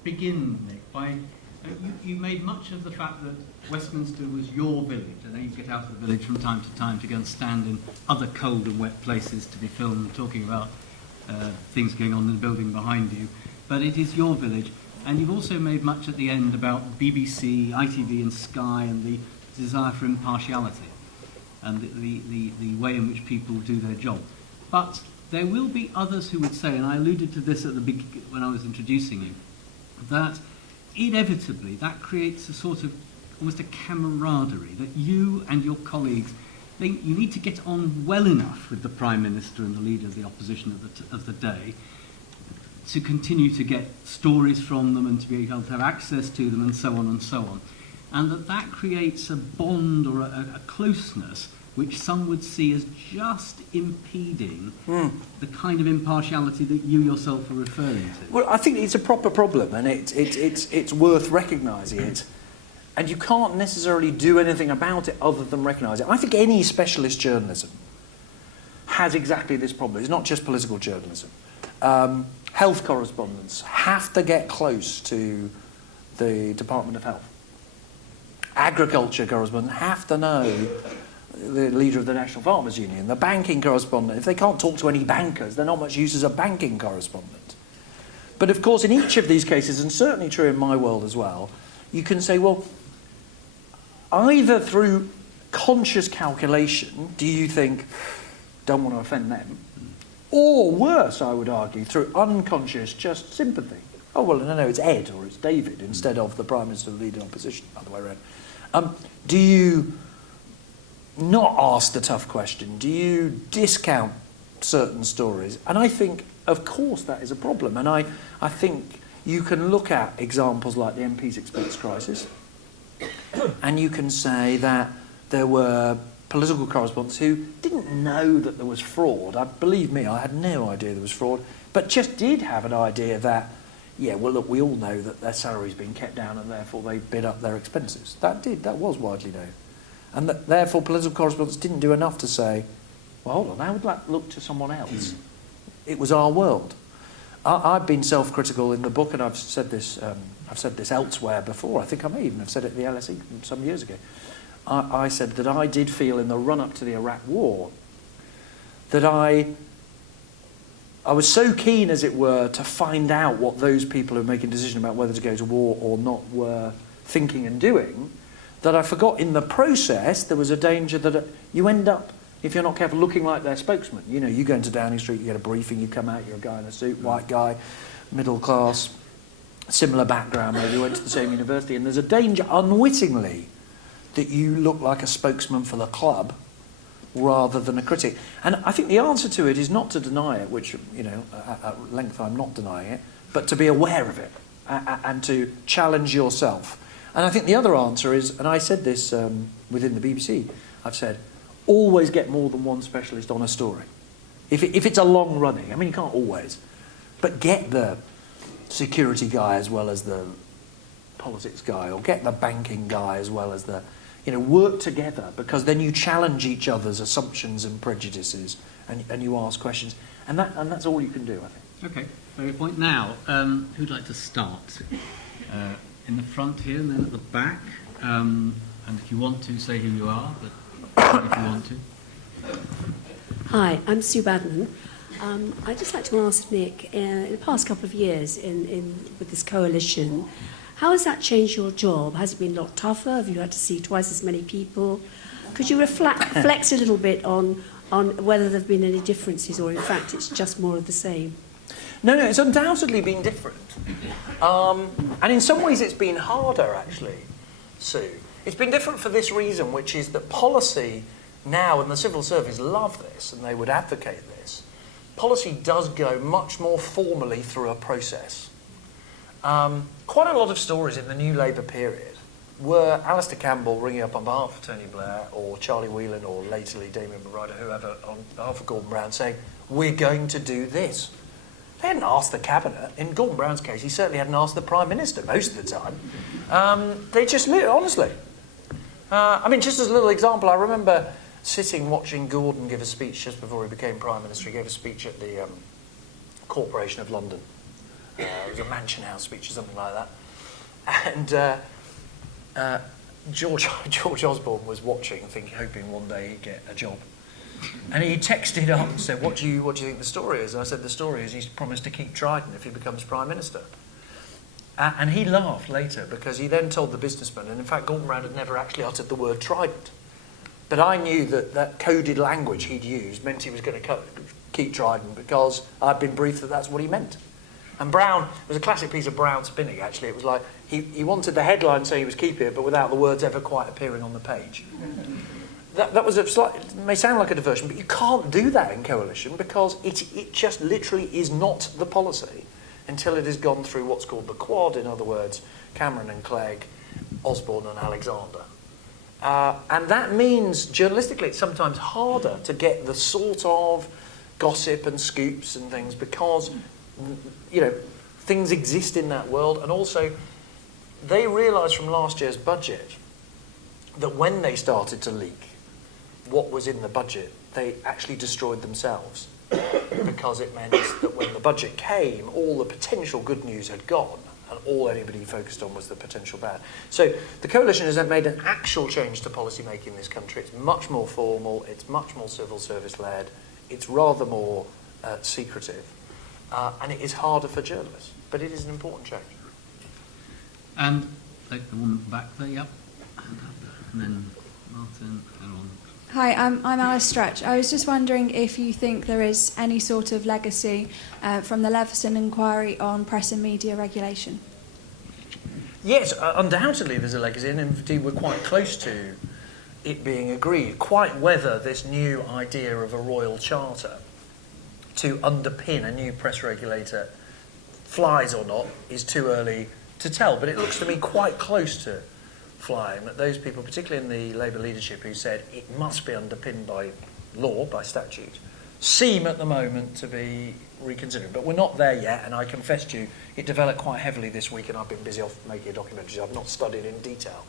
begin, Nick, by you made much of the fact that Westminster was your village. I know you get out of the village from time to time to go and stand in other cold and wet places to be filmed, talking about things going on in the building behind you. But it is your village. And you've also made much at the end about BBC, ITV and Sky and the desire for impartiality and the way in which people do their job. But there will be others who would say, and I alluded to this at the when I was introducing you, that inevitably that creates a sort of almost a camaraderie, that you and your colleagues think you need to get on well enough with the Prime Minister and the leader of the opposition of the day to continue to get stories from them and to be able to have access to them and so on and so on. and that creates a bond or a closeness which some would see as just impeding the kind of impartiality that you yourself are referring to. Well, I think it's a proper problem, and it's worth recognising it. And you can't necessarily do anything about it other than recognise it. I think any specialist journalism has exactly this problem. It's not just political journalism. Health correspondents have to get close to the Department of Health. Agriculture correspondents have to know the leader of the National Farmers Union. The banking correspondent, if they can't talk to any bankers, they're not much use as a banking correspondent. But of course, in each of these cases, and certainly true in my world as well, you can say, well, either through conscious calculation, do you think, don't want to offend them, or worse, I would argue, through unconscious just sympathy. Oh, well, no, it's Ed or it's David instead of the Prime Minister leading opposition, other way around. Do you not ask the tough question? Do you discount certain stories? And I think, of course, that is a problem. And I think you can look at examples like the MP's expense crisis, and you can say that there were political correspondents who didn't know that there was fraud. Believe me, I had no idea there was fraud, but just did have an idea that, yeah, well, look, we all know that their salary's been kept down and therefore they bid up their expenses. That was widely known. And that, therefore, political correspondents didn't do enough to say, well, hold on, how would that look to someone else? It was our world. I've been self-critical in the book, and I've said this elsewhere before. I think I may even have said it at the LSE some years ago. I said that I did feel in the run-up to the Iraq War that I was so keen, as it were, to find out what those people who were making a decision about whether to go to war or not were thinking and doing, that I forgot in the process there was a danger that you end up, if you're not careful, looking like their spokesman. You know, you go into Downing Street, you get a briefing, you come out, you're a guy in a suit, white guy, middle class, similar background, maybe went to the same university, and there's a danger unwittingly that you look like a spokesman for the club rather than a critic. And I think the answer to it is not to deny it, which, you know, at length I'm not denying it, but to be aware of it and to challenge yourself. And I think the other answer is, and I said this within the BBC, I've said, always get more than one specialist on a story. If it's a long running, I mean, you can't always, but get the security guy as well as the politics guy, or get the banking guy as well as the, you know, work together, because then you challenge each other's assumptions and prejudices, and you ask questions, and that's all you can do, I think. Okay, very point. Now, who'd like to start? In the front here, and then at the back. And if you want to, say who you are, but if you want to. Hi, I'm Sue Badman. I'd just like to ask Nick, in the past couple of years with this coalition, how has that changed your job? Has it been a lot tougher? Have you had to see twice as many people? Could you reflect a little bit on whether there have been any differences, or in fact it's just more of the same? No, it's undoubtedly been different. And in some ways it's been harder, actually, Sue. It's been different for this reason, which is that policy now, and the civil service love this, and they would advocate this, policy does go much more formally through a process. Quite a lot of stories in the New Labour period were Alistair Campbell ringing up on behalf of Tony Blair, or Charlie Whelan, or latterly Damien Ryder, whoever, on behalf of Gordon Brown, saying, we're going to do this. They hadn't asked the Cabinet. In Gordon Brown's case, he certainly hadn't asked the Prime Minister most of the time. They just knew, honestly. I mean, just as a little example, I remember sitting watching Gordon give a speech just before he became Prime Minister. He gave a speech at the Corporation of London. It was a Mansion House speech or something like that. And George Osborne was watching, hoping one day he'd get a job. And he texted up and said, what do you think the story is? And I said, the story is he's promised to keep Trident if he becomes Prime Minister. And he laughed later, because he then told the businessman, and in fact Gordon Brown had never actually uttered the word Trident. But I knew that coded language he'd used meant he was going to keep Trident, because I'd been briefed that that's what he meant. And Brown, it was a classic piece of Brown spinning, actually. It was like he wanted the headline saying he was keeping it, but without the words ever quite appearing on the page. That was it may sound like a diversion, but you can't do that in coalition, because it just literally is not the policy until it has gone through what's called the quad. In other words, Cameron and Clegg Osborne and Alexander. And that means, journalistically, it's sometimes harder to get the sort of gossip and scoops and things because, things exist in that world. And also, they realised from last year's budget that when they started to leak what was in the budget, they actually destroyed themselves because it meant that when the budget came, all the potential good news had gone and all anybody focused on was the potential bad. So the coalition has made an actual change to policy making in this country. It's much more formal, it's much more civil service led, it's rather more secretive, and it is harder for journalists, but it is an important change. And like the woman back there, yep. And then Martin and on. Hi, I'm Alice Stretch. I was just wondering if you think there is any sort of legacy from the Leveson inquiry on press and media regulation. Yes, undoubtedly there's a legacy, and indeed we're quite close to it being agreed. Quite whether this new idea of a royal charter to underpin a new press regulator flies or not is too early to tell, but it looks to me quite close to flying. That those people, particularly in the Labour leadership, who said it must be underpinned by law, by statute, seem at the moment to be reconsidering. But we're not there yet, and I confess to you, it developed quite heavily this week, and I've been busy off making a documentary. I've not studied in detail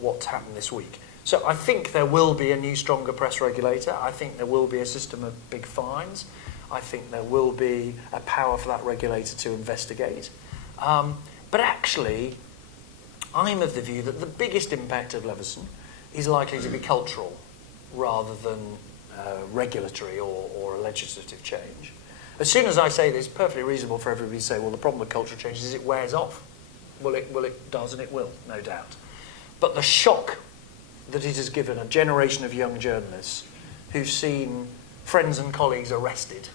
what's happened this week. So I think there will be a new, stronger press regulator. I think there will be a system of big fines. I think there will be a power for that regulator to investigate. But actually, I'm of the view that the biggest impact of Leveson is likely to be cultural rather than regulatory or a legislative change. As soon as I say this, it's perfectly reasonable for everybody to say, well, the problem with cultural change is it wears off. Well, it does and it will, no doubt. But the shock that it has given a generation of young journalists who've seen friends and colleagues arrested,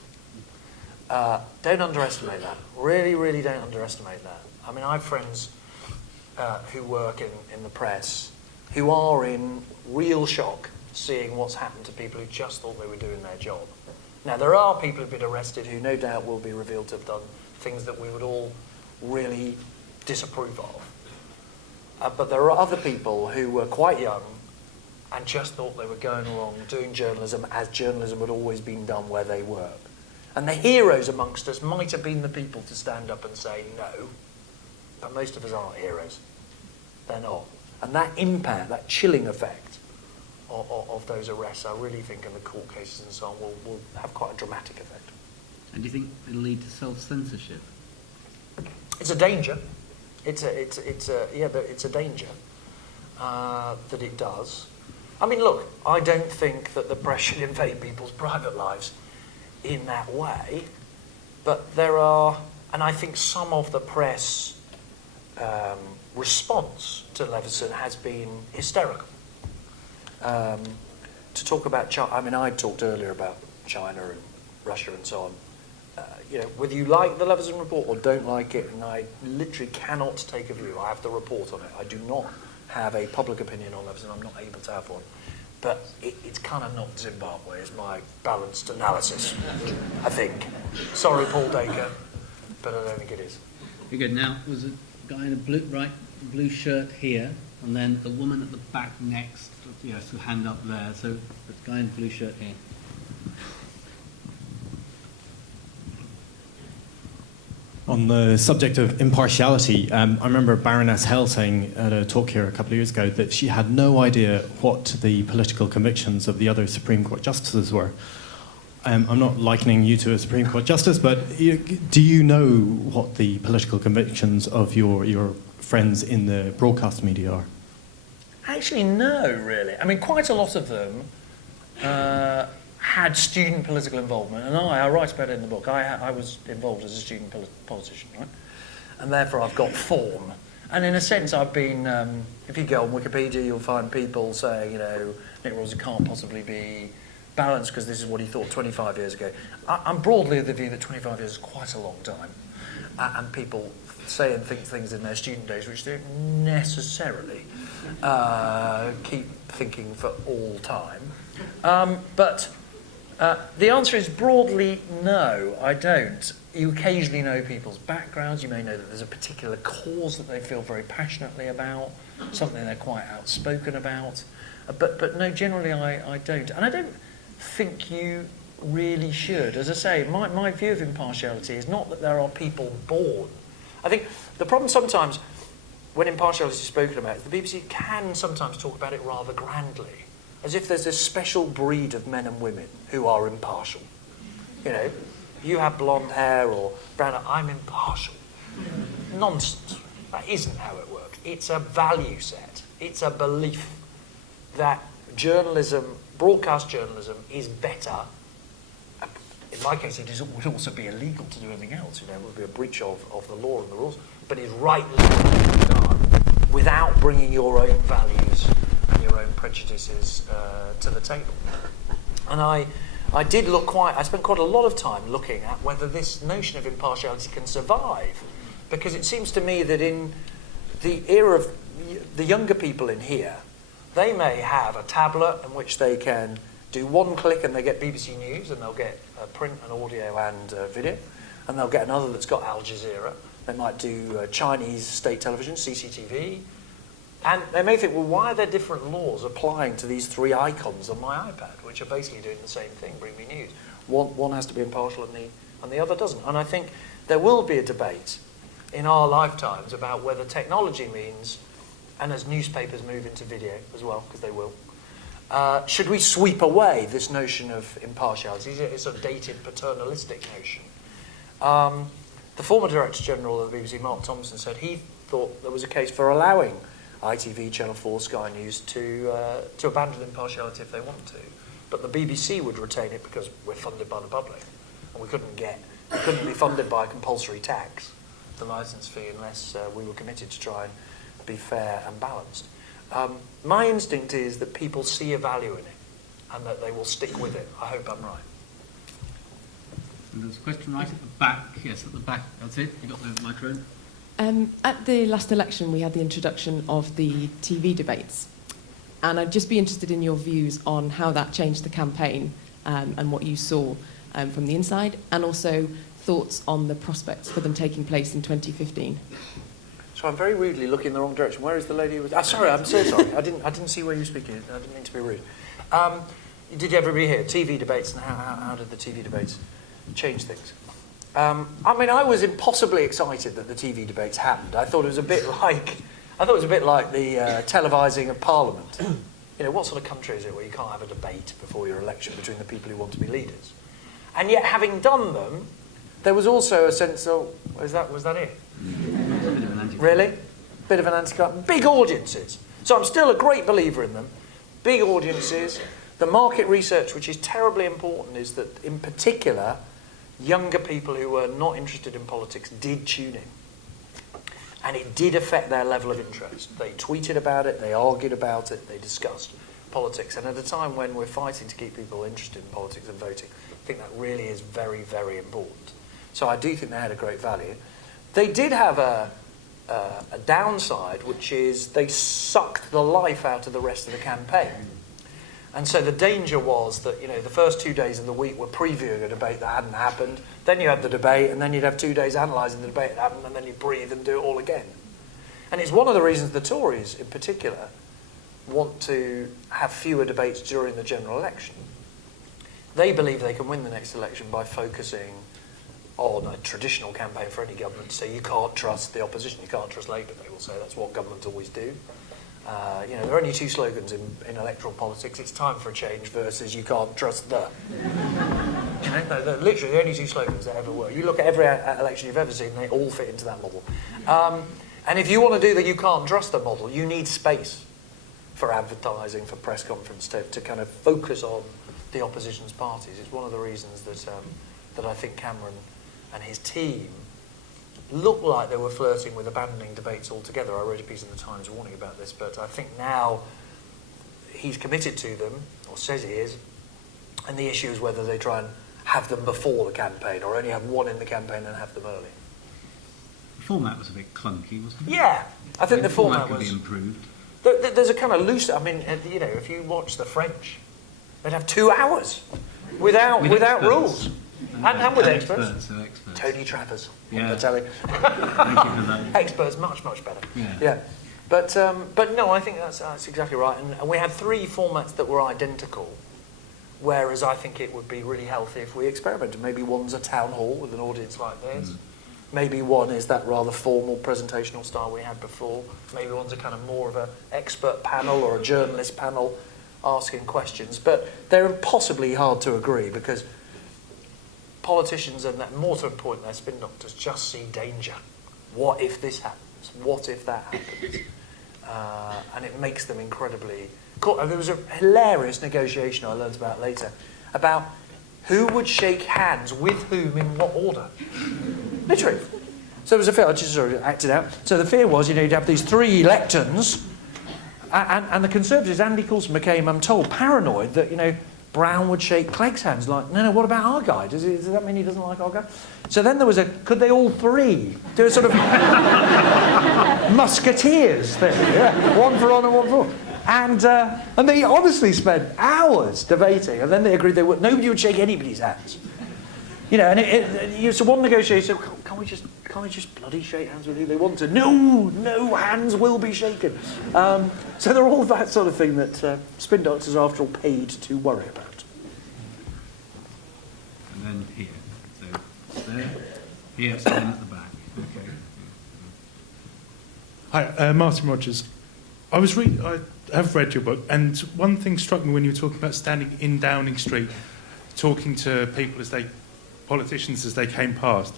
don't underestimate that. Really, really don't underestimate that. I mean, I have friends who work in the press who are in real shock seeing what's happened to people who just thought they were doing their job. Now, there are people who've been arrested who no doubt will be revealed to have done things that we would all really disapprove of. But there are other people who were quite young and just thought they were going along doing journalism as journalism had always been done where they were. And the heroes amongst us might have been the people to stand up and say no, but most of us aren't heroes. They're not. And that impact, that chilling effect of those arrests, I really think in the court cases and so on will have quite a dramatic effect. And do you think it'll lead to self-censorship? It's a danger. It's a danger that it does. I mean, look, I don't think that the press should invade people's private lives in that way, but there are, and I think some of the press response to Leveson has been hysterical. To talk about China, I mean, I talked earlier about China and Russia and so on. Whether you like the Leveson report or don't like it, and I literally cannot take a view. I have the report on it. I do not have a public opinion on Leveson. I'm not able to have one. But it's kind of not Zimbabwe, is my balanced analysis, I think. Sorry, Paul Dacre, but I don't think it is. Very good. Now, there's a guy in a blue shirt here, and then the woman at the back next, yes, with hand up there. So the guy in the blue shirt here. On the subject of impartiality, I remember Baroness Hell saying at a talk here a couple of years ago that she had no idea what the political convictions of the other Supreme Court justices were. I'm not likening you to a Supreme Court justice, but do you know what the political convictions of your friends in the broadcast media are? Actually, no, really. I mean, quite a lot of them had student political involvement, and I write about it in the book. I was involved as a student politician, right? And therefore I've got form. And in a sense I've been, if you go on Wikipedia, you'll find people saying, Nick Rosser can't possibly be balanced because this is what he thought 25 years ago. I'm broadly of the view that 25 years is quite a long time. And people say and think things in their student days which they don't necessarily keep thinking for all time. But The answer is broadly no, I don't. You occasionally know people's backgrounds. You may know that there's a particular cause that they feel very passionately about, something they're quite outspoken about. But no, generally I don't. And I don't think you really should. As I say, my view of impartiality is not that there are people born. I think the problem sometimes when impartiality is spoken about is the BBC can sometimes talk about it rather grandly, as if there's this special breed of men and women who are impartial. You know, you have blonde hair or brown hair, I'm impartial. Nonsense. That isn't how it works. It's a value set. It's a belief that journalism, broadcast journalism, is better. In my case, would also be illegal to do anything else. You know, it would be a breach of the law and the rules, but is rightly done without bringing your own values and your own prejudices to the table. And I spent quite a lot of time looking at whether this notion of impartiality can survive, because it seems to me that in the era of the younger people in here, they may have a tablet in which they can do one click and they get BBC News, and they'll get print and audio and video, and they'll get another that's got Al Jazeera. They might do Chinese state television, CCTV, and they may think, well, why are there different laws applying to these three icons on my iPad, which are basically doing the same thing, bring me news? One has to be impartial and the other doesn't. And I think there will be a debate in our lifetimes about whether technology means, and as newspapers move into video as well, because they will, should we sweep away this notion of impartiality? It's a dated paternalistic notion. The former Director General of the BBC, Mark Thompson, said he thought there was a case for allowing ITV, Channel 4, Sky News to abandon impartiality if they want to. But the BBC would retain it because we're funded by the public. And we couldn't be funded by a compulsory tax, the licence fee, unless we were committed to try and be fair and balanced. My instinct is that people see a value in it and that they will stick with it. I hope I'm right. And there's a question right at the back. Yes, at the back. That's it. You got the microphone. At the last election, we had the introduction of the TV debates. And I'd just be interested in your views on how that changed the campaign and what you saw from the inside, and also thoughts on the prospects for them taking place in 2015. So I'm very rudely looking in the wrong direction. Where is the lady? Sorry, I'm so sorry. I didn't see where you were speaking. I didn't mean to be rude. Did everybody hear TV debates, and how did the TV debates change things? I mean, I was impossibly excited that the TV debates happened. I thought it was a bit like the televising of Parliament. You know, what sort of country is it where you can't have a debate before your election between the people who want to be leaders? And yet, having done them, there was also a sense of, was that it? Really? Bit of an anti-climax. Big audiences. So I'm still a great believer in them. Big audiences. The market research, which is terribly important, is that, in particular, younger people who were not interested in politics did tune in. And it did affect their level of interest. They tweeted about it, they argued about it, they discussed politics. And at a time when we're fighting to keep people interested in politics and voting, I think that really is very, very important. So I do think they had a great value. They did have a downside, which is they sucked the life out of the rest of the campaign. And so the danger was that, you know, the first 2 days of the week were previewing a debate that hadn't happened, then you had the debate, and then you'd have 2 days analysing the debate that happened, and then you breathe and do it all again. And it's one of the reasons the Tories, in particular, want to have fewer debates during the general election. They believe they can win the next election by focusing on a traditional campaign for any government to say you can't trust the opposition, you can't trust Labour, they will say. That's what governments always do. You know, there are only two slogans in electoral politics. It's time for a change versus you can't trust the. You know, they're literally the only two slogans that ever were. You look at every election you've ever seen, they all fit into that model. And if you want to do the you can't trust the model, you need space for advertising, for press conference, to kind of focus on the opposition's parties. It's one of the reasons that I think Cameron and his team looked like they were flirting with abandoning debates altogether. I wrote a piece in the Times warning about this, but I think now he's committed to them, or says he is, and the issue is whether they try and have them before the campaign, or only have one in the campaign and have them early. The format was a bit clunky, wasn't it? Yeah, I think the format could was... be improved. There's a kind of loose... I mean, you know, if you watch the French, they'd have 2 hours. without rules. And with experts. So experts. Tony Travers, Yeah. I tell you. Thank you for that. Experts, much better. Yeah. But no, I think that's exactly right. And we had 3 formats that were identical, whereas I think it would be really healthy if we experimented. Maybe one's a town hall with an audience like this. Maybe one is that rather formal presentational style we had before. Maybe one's a kind of more of an expert panel or a journalist panel asking questions. But they're impossibly hard to agree because politicians, and that more to the point, their spin doctors just see danger. What if this happens? What if that happens? And it makes them incredibly... There was a hilarious negotiation I learned about later about who would shake hands with whom in what order. Literally. So there was a fear, I just sort of acted out. So the fear was, you'd have these 3 lecterns, and the Conservatives, Andy Coulson became, I'm told, paranoid that, Brown would shake Clegg's hands, like, no, what about our guy? Does that mean he doesn't like our guy? So then there was could they all 3 do a sort of musketeers thing? Yeah? One for on and one for all. And they honestly spent hours debating, and then they agreed nobody would shake anybody's hands. And so one negotiator said, can't we just bloody shake hands with who they want to? No hands will be shaken. So they're all that sort of thing that spin doctors are, after all, paid to worry about. And then here. So there, here, and then at the back. Okay. Hi, Martin Rogers. I have read your book, and one thing struck me when you were talking about standing in Downing Street, talking to people politicians as they came past.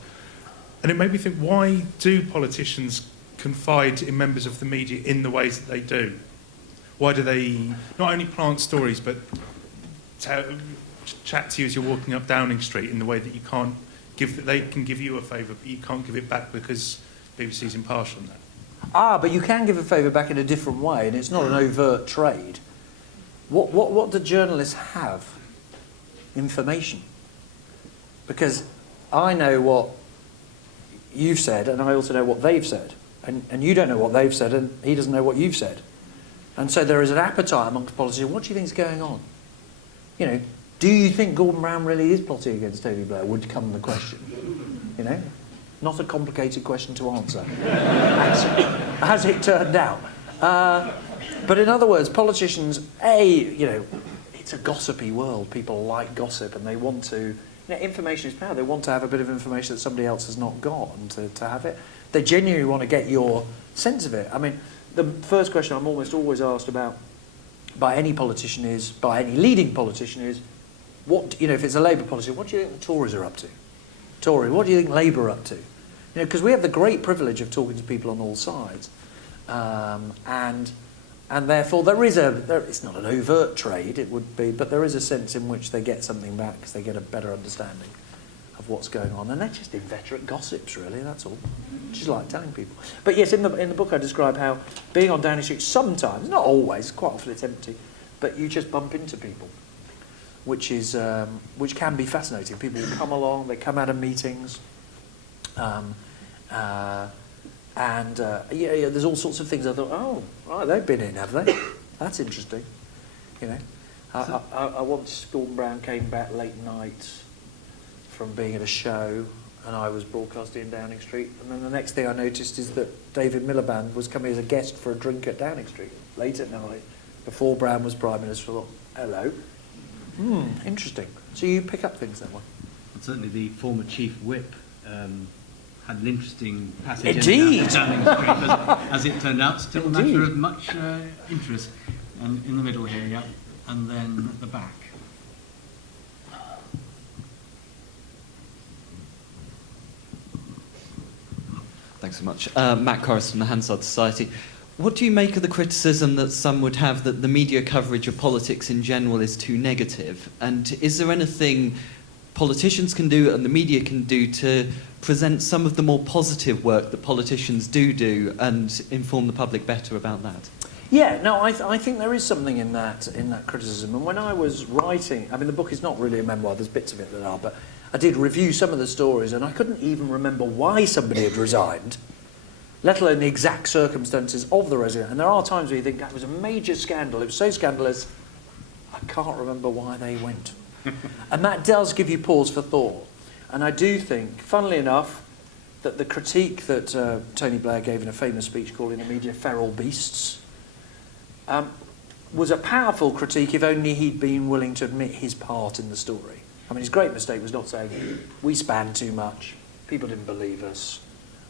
And it made me think, why do politicians confide in members of the media in the ways that they do? Why do they not only plant stories, but chat to you as you're walking up Downing Street in the way that you can't they can give you a favour, but you can't give it back because BBC's impartial in that? But you can give a favour back in a different way, and it's not an overt trade. What do journalists have? Information. Because I know what you've said, and I also know what they've said. And you don't know what they've said, and he doesn't know what you've said. And so there is an appetite amongst politicians. What do you think is going on? Do you think Gordon Brown really is plotting against Tony Blair? Would come the question. Not a complicated question to answer, as it turned out. But in other words, politicians, it's a gossipy world. People like gossip, and they want to... information is power. They want to have a bit of information that somebody else has not got, and to have it. They genuinely want to get your sense of it. I mean, the first question I'm almost always asked by any leading politician is, if it's a Labour politician, what do you think the Tories are up to? Tory, what do you think Labour are up to? Because we have the great privilege of talking to people on all sides, and therefore it's not an overt trade, it would be, but there is a sense in which they get something back because they get a better understanding of what's going on, and they're just inveterate gossips, really. That's all. Just like telling people. But yes, in the book I describe how being on Downing Street sometimes, not always, quite often it's empty, but you just bump into people, which can be fascinating. People who come along, they come out of meetings, there's all sorts of things. I thought, oh, right, they've been in, have they? That's interesting. I once, Gordon Brown came back late night from being at a show, and I was broadcasting in Downing Street, and then the next thing I noticed is that David Miliband was coming as a guest for a drink at Downing Street late at night, before Brown was Prime Minister. I thought, hello. Interesting. So you pick up things that way. And certainly the former Chief Whip had an interesting passage. Indeed. Downing Street, as it turned out, still a matter of much interest. And in the middle here, yeah, and then at the back. Thanks so much. Matt Corris from the Hansard Society. What do you make of the criticism that some would have that the media coverage of politics in general is too negative? And is there anything politicians can do and the media can do to present some of the more positive work that politicians do and inform the public better about that? Yeah, no, I think there is something in that criticism. And when I was writing, the book is not really a memoir, there's bits of it that are, but I did review some of the stories, and I couldn't even remember why somebody had resigned, let alone the exact circumstances of the resignation. And there are times where you think, that was a major scandal, it was so scandalous, I can't remember why they went. And that does give you pause for thought. And I do think, funnily enough, that the critique that Tony Blair gave in a famous speech calling the media feral beasts was a powerful critique if only he'd been willing to admit his part in the story. I mean, his great mistake was not saying, we spanned too much, people didn't believe us,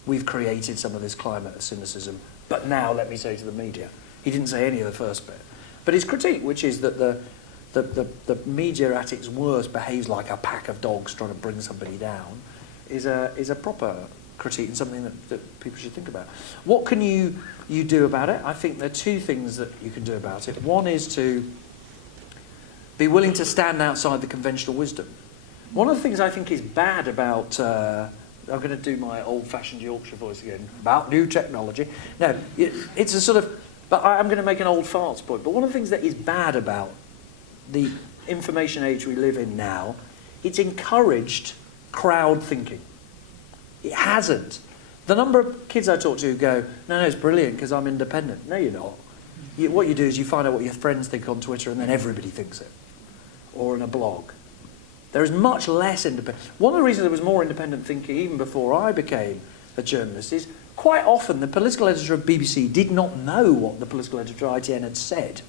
we've created some of this climate of cynicism, but now let me say to the media. He didn't say any of the first bit. But his critique, which is that the media at its worst behaves like a pack of dogs trying to bring somebody down, is a proper critique and something that people should think about. What can you do about it? I think there are two things that you can do about it. One is to be willing to stand outside the conventional wisdom. One of the things I think is bad about, I'm going to do my old-fashioned Yorkshire voice again, about new technology. No, it's a sort of, but I'm going to make an old farts point. But one of the things that is bad about the information age we live in now, it's encouraged crowd thinking. It hasn't. The number of kids I talk to who go, no, it's brilliant because I'm independent. No, you're not. What you do is you find out what your friends think on Twitter and then everybody thinks it. Or in a blog. There is much less independent. One of the reasons there was more independent thinking even before I became a journalist is quite often the political editor of BBC did not know what the political editor of ITN had said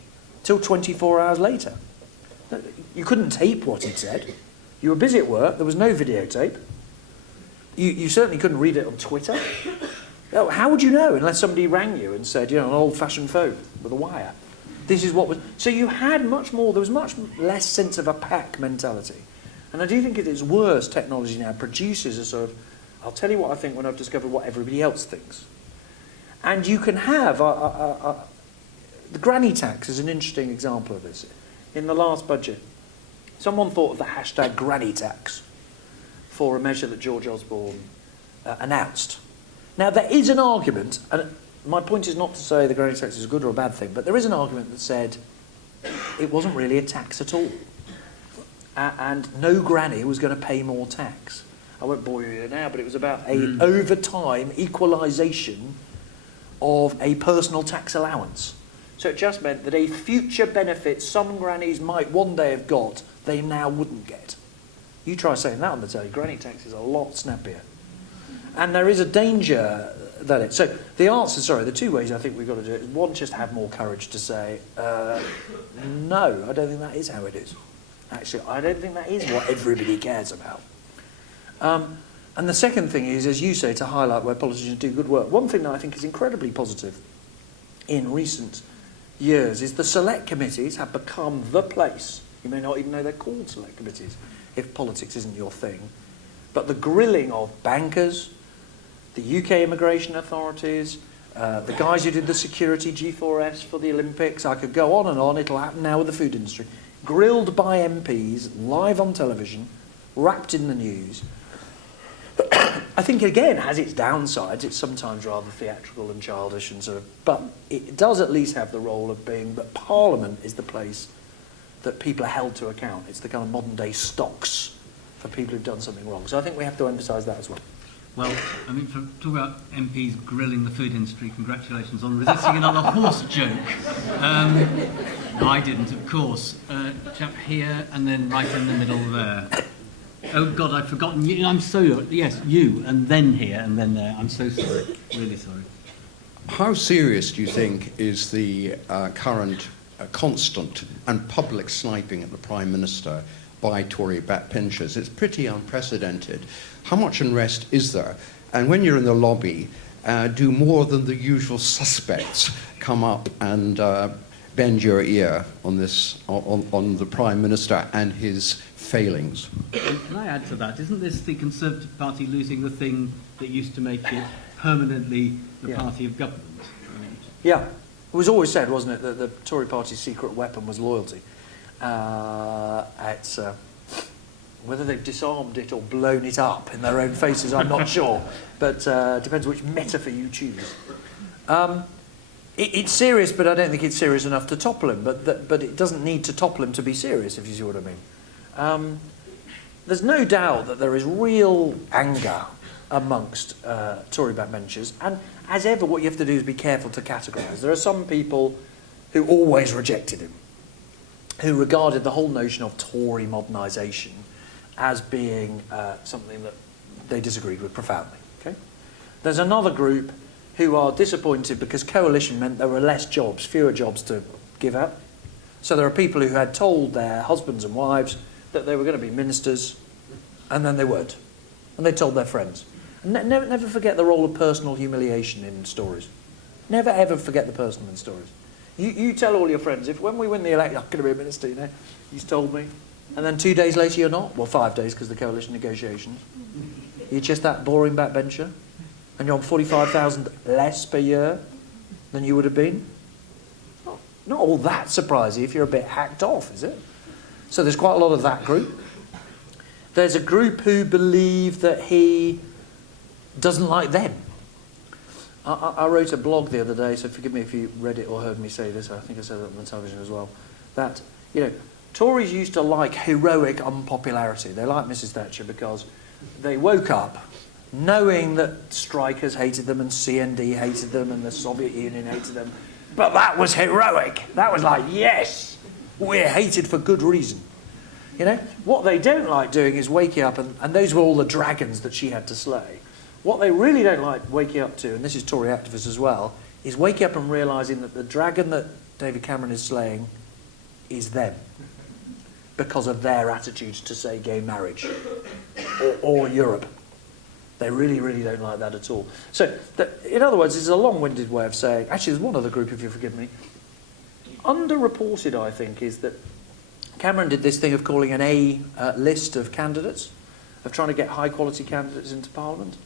till 24 hours later. You couldn't tape what he'd said. You were busy at work. There was no videotape. You certainly couldn't read it on Twitter. How would you know unless somebody rang you and said, an old-fashioned phone with a wire? This is what was... So you had much more... There was much less sense of a pack mentality. And I do think at its worst, technology now produces a sort of, I'll tell you what I think when I've discovered what everybody else thinks. And you can have... the granny tax is an interesting example of this. In the last budget, someone thought of the hashtag granny tax for a measure that George Osborne announced. Now, there is an argument, and my point is not to say the granny tax is a good or a bad thing, but there is an argument that said it wasn't really a tax at all. And no granny was going to pay more tax. I won't bore you here now, but it was about a over time equalisation of a personal tax allowance. So it just meant that a future benefit some grannies might one day have got, they now wouldn't get. You try saying that on the telly, granny tax is a lot snappier. And there is a danger that it... So the two ways I think we've got to do it is, one, just have more courage to say, no, I don't think that is how it is. Actually, I don't think that is what everybody cares about. And the second thing is, as you say, to highlight where politicians do good work. One thing that I think is incredibly positive in recent years is the select committees have become the place. You may not even know they're called select committees if politics isn't your thing. But the grilling of bankers, the UK immigration authorities, the guys who did the security G4S for the Olympics, I could go on and on, it'll happen now with the food industry, grilled by MPs, live on television, wrapped in the news. I think, again, has its downsides. It's sometimes rather theatrical and childish, and sort of, but it does at least have the role of being that Parliament is the place that people are held to account. It's the kind of modern-day stocks for people who've done something wrong. So I think we have to emphasise that as well. Well, I mean, for talk about MPs grilling the food industry, congratulations on resisting another horse joke. No, I didn't, of course. Chap here and then right in the middle there. Oh, God, I've forgotten you. I'm so... Yes, you, and then here, and then there. I'm so sorry. Really sorry. How serious do you think is the current constant and public sniping at the Prime Minister by Tory backbenchers? It's pretty unprecedented. How much unrest is there? And when you're in the lobby, do more than the usual suspects come up and bend your ear on this, on the Prime Minister and his failings? Can I add to that? Isn't this the Conservative Party losing the thing that used to make it permanently the party of government? Yeah. It was always said, wasn't it, that the Tory party's secret weapon was loyalty. Whether they've disarmed it or blown it up in their own faces, I'm not sure. But depends which metaphor you choose. It's serious, but I don't think it's serious enough to topple him. But it doesn't need to topple him to be serious, if you see what I mean. There's no doubt that there is real anger amongst Tory backbenchers. And as ever, what you have to do is be careful to categorise. There are some people who always rejected him. who regarded the whole notion of Tory modernisation as being something that they disagreed with profoundly. Okay? There's another group who are disappointed because coalition meant there were less jobs, fewer jobs to give out. So there are people who had told their husbands and wives that they were going to be ministers, and then they weren't. And they told their friends. Never forget the role of personal humiliation in stories. Never ever forget the personal in stories. You tell all your friends, if when we win the election, I'm going to be a minister, you know, he's told me. And then 2 days later you're not. Well, 5 days because of the coalition negotiations. You're just that boring backbencher. And you're on 45,000 less per year than you would have been. Not all that surprising if you're a bit hacked off, is it? So there's quite a lot of that group. There's a group who believe that he doesn't like them. I wrote a blog the other day, so forgive me if you read it or heard me say this. I think I said it on the television as well. That, you know, Tories used to like heroic unpopularity. They liked Mrs. Thatcher because they woke up knowing that strikers hated them and CND hated them and the Soviet Union hated them. But that was heroic. That was like, yes, we're hated for good reason. You know, what they don't like doing is waking up, and those were all the dragons that she had to slay. What they really don't like waking up to, and this is Tory activists as well, is waking up and realising that the dragon that David Cameron is slaying is them because of their attitudes to, say, gay marriage or Europe. They really, really don't like that at all. So, in other words, it's a long-winded way of saying, actually, there's one other group, if you forgive me. Underreported, I think, is that Cameron did this thing of calling an A list of candidates, of trying to get high-quality candidates into Parliament.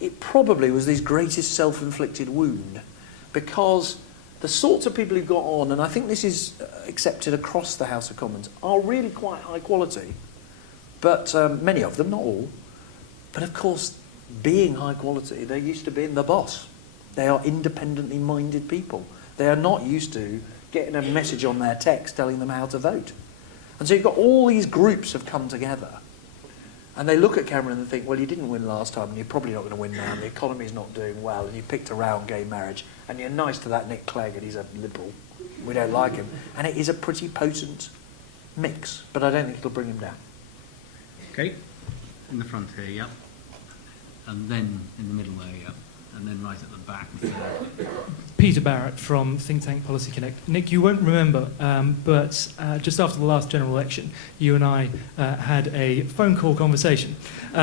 It probably was his greatest self-inflicted wound, because the sorts of people who got on, and I think this is accepted across the House of Commons, are really quite high quality, but many of them, not all. But of course, being high quality, they're used to being the boss. They are independently minded people. They are not used to getting a message on their text telling them how to vote. And so you've got all these groups have come together, and they look at Cameron and think, well, you didn't win last time, and you're probably not going to win now, and the economy's not doing well, and you picked around gay marriage, and you're nice to that Nick Clegg, and he's a liberal. We don't like him. And it is a pretty potent mix, but I don't think it'll bring him down. Okay, in the front here, yeah. And then in the middle there, yeah. And then right at the back. Peter Barrett from think tank Policy Connect. Nick, you won't remember, but just after the last general election, you and I had a phone call conversation. If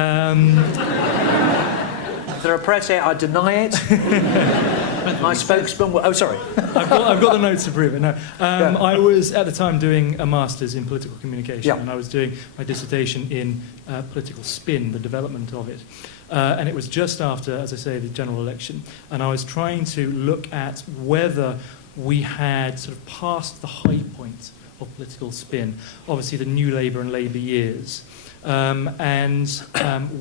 there are press here, I deny it. My spokesman... Oh, sorry. I've got the notes to prove it. No, I was at the time doing a master's in political communication, and I was doing my dissertation in political spin, the development of it. And it was just after, as I say, the general election, and I was trying to look at whether we had sort of passed the high point of political spin, obviously the New Labour and Labour years, and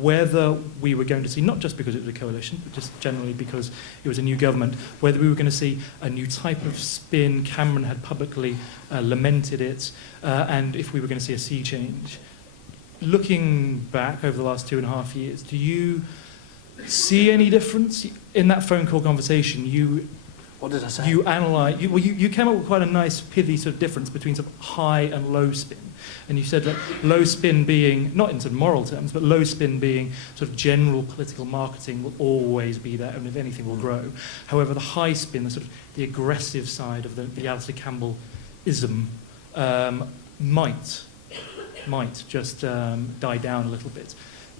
whether we were going to see, not just because it was a coalition, but just generally because it was a new government, whether we were going to see a new type of spin. Cameron had publicly lamented it, and if we were going to see a sea change. Looking back over the last 2.5 years, do you see any difference in that phone call conversation? What did I say? You analyse. You came up with quite a nice pithy sort of difference between sort of high and low spin, and you said that low spin being not in sort of moral terms, but low spin being sort of general political marketing will always be there, and if anything will grow. However, the high spin, the sort of the aggressive side of the Alistair Campbell-ism, might just die down a little bit.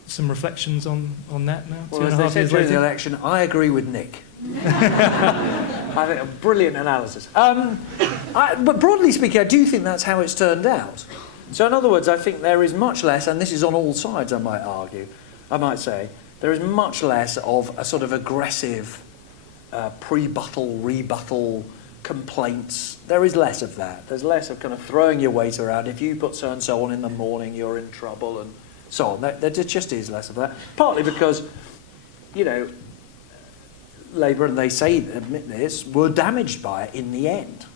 Some reflections on that now? Well, as they said during the election, I agree with Nick. I think a brilliant analysis. But broadly speaking, I do think that's how it's turned out. So in other words, I think there is much less, and this is on all sides, I might say, there is much less of a sort of aggressive pre-buttal, rebuttal complaints. There is less of that. There's less of kind of throwing your weight around. If you put so-and-so on in the morning, you're in trouble, and so on. There just is less of that. Partly because, you know, Labour, and they admit this, were damaged by it in the end.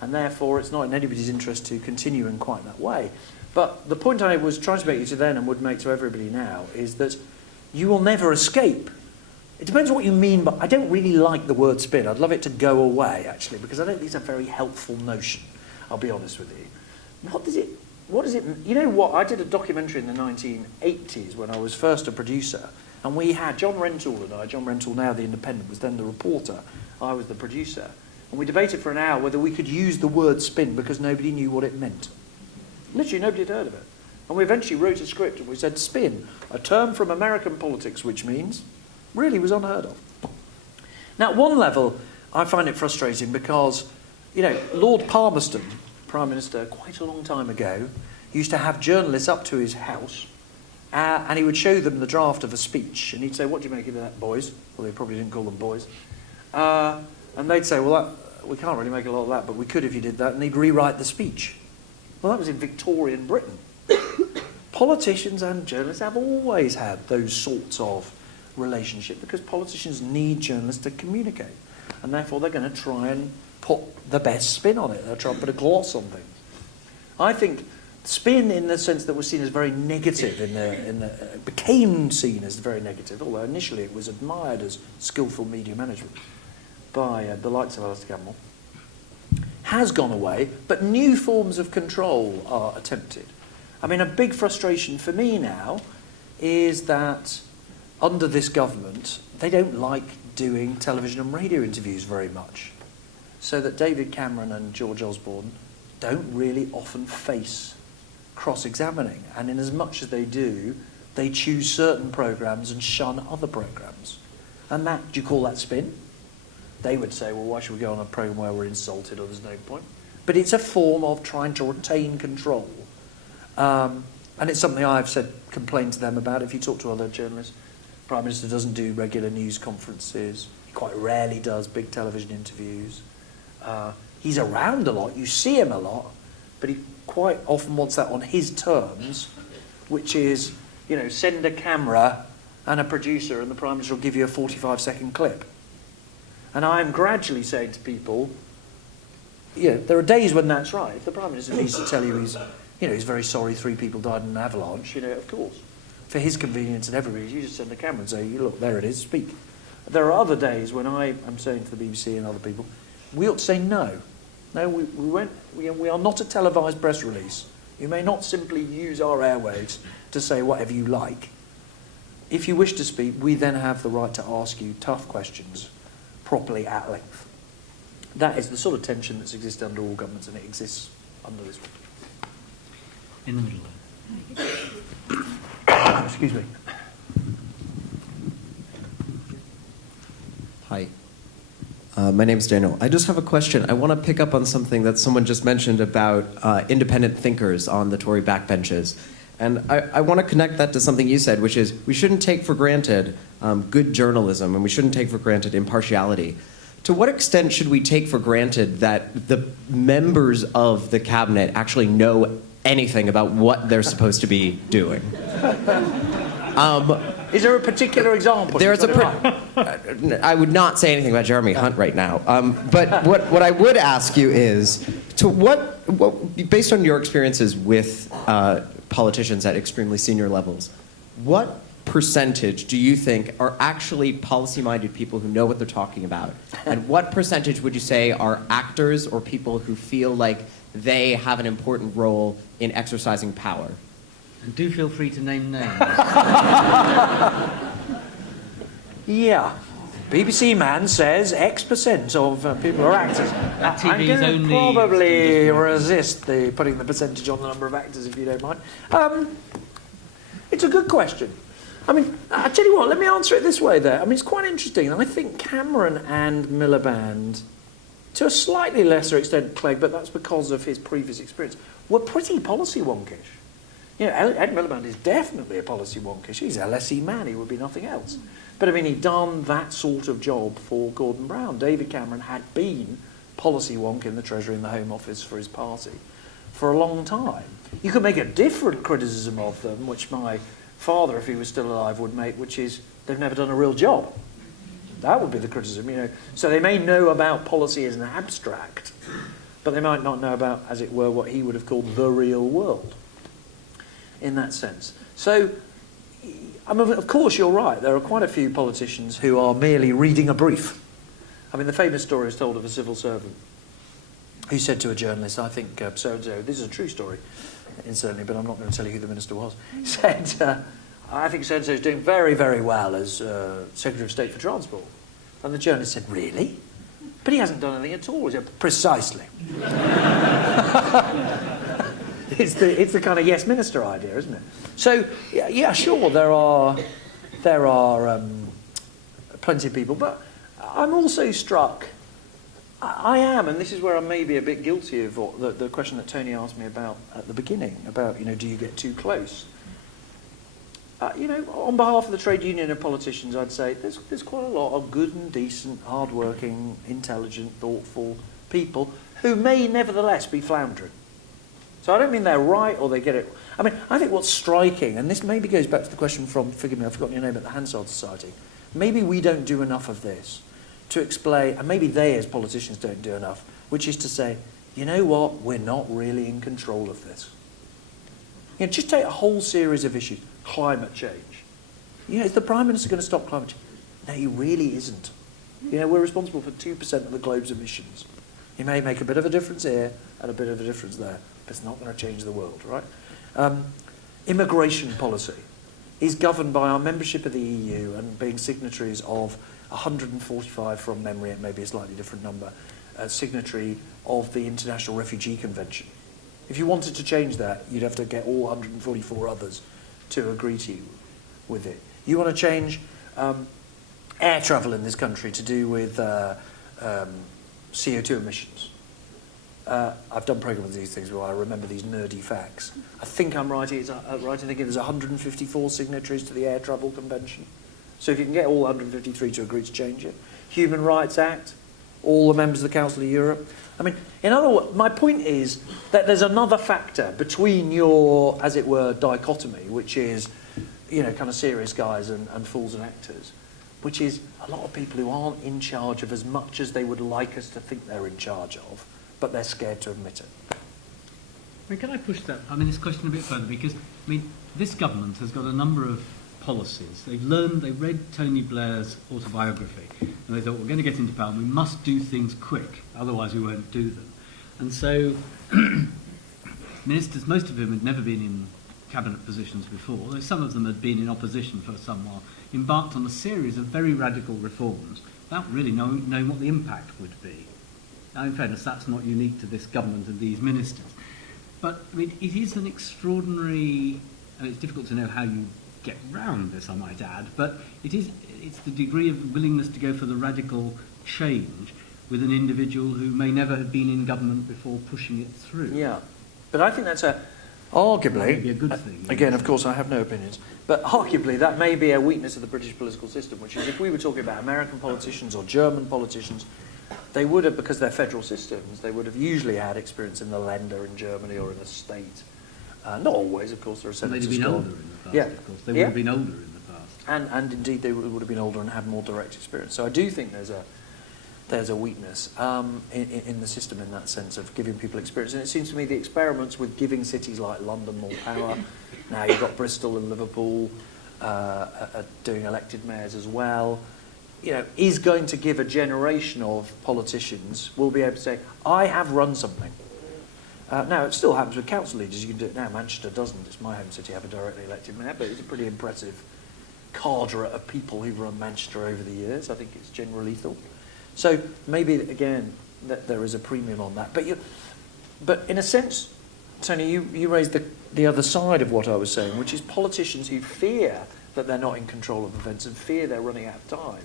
And therefore, it's not in anybody's interest to continue in quite that way. But the point I was trying to make to then and would make to everybody now is that you will never escape. It depends on what you mean, but I don't really like the word spin. I'd love it to go away, actually, because I don't think it's a very helpful notion, I'll be honest with you. what does it, you know what, I did a documentary in the 1980s when I was first a producer, and we had John Rentoul and I, John Rentoul now The Independent was then the reporter, I was the producer, and we debated for an hour whether we could use the word spin because nobody knew what it meant. Literally nobody had heard of it. And we eventually wrote a script and we said spin, a term from American politics which means, really was unheard of. Now at one level I find it frustrating because, you know, Lord Palmerston, Prime Minister quite a long time ago, used to have journalists up to his house and he would show them the draft of a speech and he'd say, what do you make of that, boys? Well, they probably didn't call them boys. And they'd say, well, we can't really make a lot of that, but we could if you did that, and he'd rewrite the speech. Well, that was in Victorian Britain. Politicians and journalists have always had those sorts of relationship because politicians need journalists to communicate, and therefore they're going to try and put the best spin on it. They'll try and put a gloss on things. I think spin, in the sense that was seen as very negative, became seen as very negative, although initially it was admired as skillful media management by the likes of Alistair Campbell, has gone away, but new forms of control are attempted. I mean, a big frustration for me now is that under this government, they don't like doing television and radio interviews very much, so that David Cameron and George Osborne don't really often face cross-examining, and in as much as they do, they choose certain programmes and shun other programmes. And that, do you call that spin? They would say, well, why should we go on a programme where we're insulted or there's no point? But it's a form of trying to retain control. And it's something I've complained to them about. If you talk to other journalists, the Prime Minister doesn't do regular news conferences. He quite rarely does big television interviews. He's around a lot. You see him a lot. But he quite often wants that on his terms, which is, you know, send a camera and a producer and the Prime Minister will give you a 45-second clip. And I'm gradually saying to people, you know, there are days when that's right. If the Prime Minister needs to tell you he's very sorry 3 people died in an avalanche, you know, of course. For his convenience and everybody's, you just send the camera and say, look, there it is, speak. There are other days when I am saying to the BBC and other people, we ought to say no. No, we are not a televised press release. You may not simply use our airwaves to say whatever you like. If you wish to speak, we then have the right to ask you tough questions properly at length. That is the sort of tension that's existed under all governments, and it exists under this one. In the middle there. Excuse me. Hi. My name's Daniel. I just have a question. I want to pick up on something that someone just mentioned about independent thinkers on the Tory backbenches. And I want to connect that to something you said, which is we shouldn't take for granted good journalism, and we shouldn't take for granted impartiality. To what extent should we take for granted that the members of the cabinet actually know anything about what they're supposed to be doing? Is there a particular example? I would not say anything about Jeremy Hunt right now. But what I would ask you is, to what based on your experiences with politicians at extremely senior levels, what percentage do you think are actually policy-minded people who know what they're talking about? And what percentage would you say are actors or people who feel like they have an important role in exercising power? And do feel free to name names. Yeah. BBC man says X% of people are actors. That I'm TV's going to only probably resist putting the percentage on the number of actors, if you don't mind. It's a good question. I mean, I tell you what, let me answer it this way there. I mean, it's quite interesting. I think Cameron and Miliband, to a slightly lesser extent Clegg, but that's because of his previous experience, were pretty policy wonkish. You know, Ed Miliband is definitely a policy wonkish. He's a LSE man, he would be nothing else. But I mean, he'd done that sort of job for Gordon Brown. David Cameron had been policy wonk in the Treasury and the Home Office for his party for a long time. You could make a different criticism of them, which my father, if he was still alive, would make, which is they've never done a real job. That would be the criticism, you know. So they may know about policy as an abstract, but they might not know about, as it were, what he would have called the real world, in that sense. So, I mean, of course, you're right. There are quite a few politicians who are merely reading a brief. I mean, the famous story is told of a civil servant who said to a journalist, I think so-and-so, this is a true story, incidentally, but I'm not going to tell you who the minister was, he said, I think so-and-so is doing very, very well as Secretary of State for Transport. And the journalist said, really? But he hasn't done anything at all. He said, precisely. It's the kind of yes minister idea, isn't it? So, yeah, sure, there are plenty of people, but I'm also struck, I am, and this is where I may be a bit guilty of the question that Tony asked me about at the beginning, about, do you get too close? On behalf of the trade union and politicians, I'd say there's quite a lot of good and decent, hard-working, intelligent, thoughtful people who may nevertheless be floundering. So I don't mean they're right or they get it. I mean, I think what's striking, and this maybe goes back to the question from, forgive me, I've forgotten your name, at the Hansard Society. Maybe we don't do enough of this to explain, and maybe they as politicians don't do enough, which is to say, you know what, we're not really in control of this. Just take a whole series of issues. Climate change. Is the Prime Minister going to stop climate change? No, he really isn't. We're responsible for 2% of the globe's emissions. He may make a bit of a difference here and a bit of a difference there, but it's not going to change the world, right? Immigration policy is governed by our membership of the EU and being signatories of 145 from memory, it may be a slightly different number, signatory of the International Refugee Convention. If you wanted to change that, you'd have to get all 144 others to agree to you with it. You want to change air travel in this country to do with CO2 emissions. I've done programmes of these things where I remember these nerdy facts. I think I'm right, I think there's 154 signatories to the Air Travel Convention. So if you can get all 153 to agree to change it. Human Rights Act, all the members of the Council of Europe. I mean, in other words, my point is that there's another factor between your, as it were, dichotomy, which is, kind of serious guys and fools and actors, which is a lot of people who aren't in charge of as much as they would like us to think they're in charge of, but they're scared to admit it. Can I push this question a bit further? Because, this government has got a number of policies. They read Tony Blair's autobiography, and they thought, we're going to get into power, we must do things quick, otherwise we won't do them. And so, ministers, most of whom had never been in cabinet positions before, though some of them had been in opposition for some while, embarked on a series of very radical reforms without really knowing what the impact would be. Now, in fairness, that's not unique to this government and these ministers. But, it is an extraordinary, and it's difficult to know how you get round this, I might add, but it's the degree of willingness to go for the radical change with an individual who may never have been in government before pushing it through. Yeah, but I think that's arguably, be a good thing. Again, of course, I have no opinions, but arguably that may be a weakness of the British political system, which is if we were talking about American politicians or German politicians, they would have, because they're federal systems, they would have usually had experience in the Länder in Germany or in a state. Not always, of course, there are senators. They'd have been older in the past, yeah. Of course. They would have been older in the past. And indeed, they would have been older and had more direct experience. So I do think there's a weakness in the system in that sense of giving people experience. And it seems to me the experiments with giving cities like London more power, now you've got Bristol and Liverpool doing elected mayors as well, is going to give a generation of politicians will be able to say, I have run something. Now, it still happens with council leaders. You can do it now. Manchester doesn't. It's my home city, have a directly elected mayor, but it's a pretty impressive cadre of people who've run Manchester over the years. I think it's generally lethal. So maybe, again, that there is a premium on that. But in a sense, Tony, you raised the other side of what I was saying, which is politicians who fear that they're not in control of events and fear they're running out of time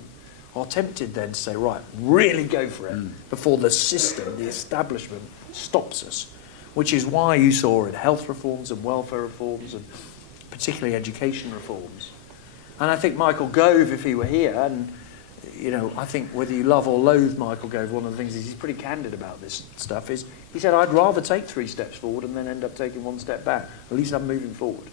are tempted then to say, right, really go for it before the system, the establishment, stops us. Which is why you saw in health reforms and welfare reforms and particularly education reforms. And I think Michael Gove, if he were here, and I think whether you love or loathe Michael Gove, one of the things is he's pretty candid about this stuff, is he said, I'd rather take 3 steps forward and then end up taking 1 step back. At least I'm moving forward.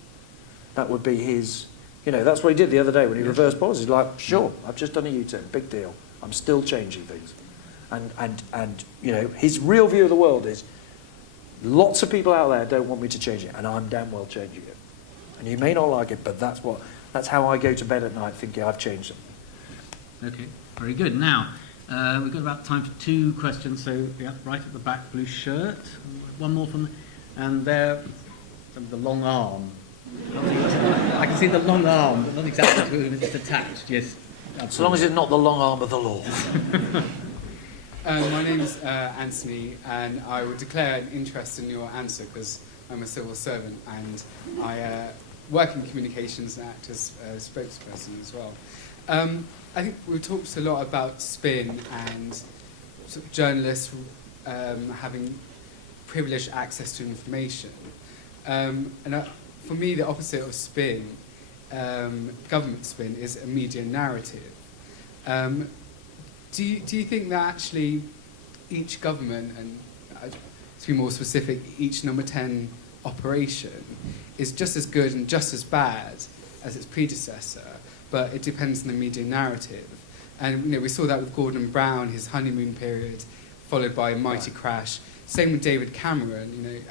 That would be his, that's what he did the other day when he reversed policy. He's like, sure, I've just done a U-turn, big deal. I'm still changing things. And his real view of the world is, lots of people out there don't want me to change it, and I'm damn well changing it. And you may not like it, but that's how I go to bed at night thinking I've changed it. Okay, very good. Now, We've got about time for 2 questions, so yeah, right at the back, blue shirt. One more from, and there, the long arm. I can see the long arm, but not exactly to whom it's attached. Yes. Absolutely. As long as it's not the long arm of the law. My name's Anthony, and I would declare an interest in your answer because I'm a civil servant and I work in communications and act as a spokesperson as well. I think we've talked a lot about spin and sort of journalists having privileged access to information. For me, the opposite of spin, government spin, is a media narrative. Do you think that actually each government, and to be more specific, each number 10 operation is just as good and just as bad as its predecessor, but it depends on the media narrative? And we saw that with Gordon Brown, his honeymoon period, followed by a mighty crash. Same with David Cameron.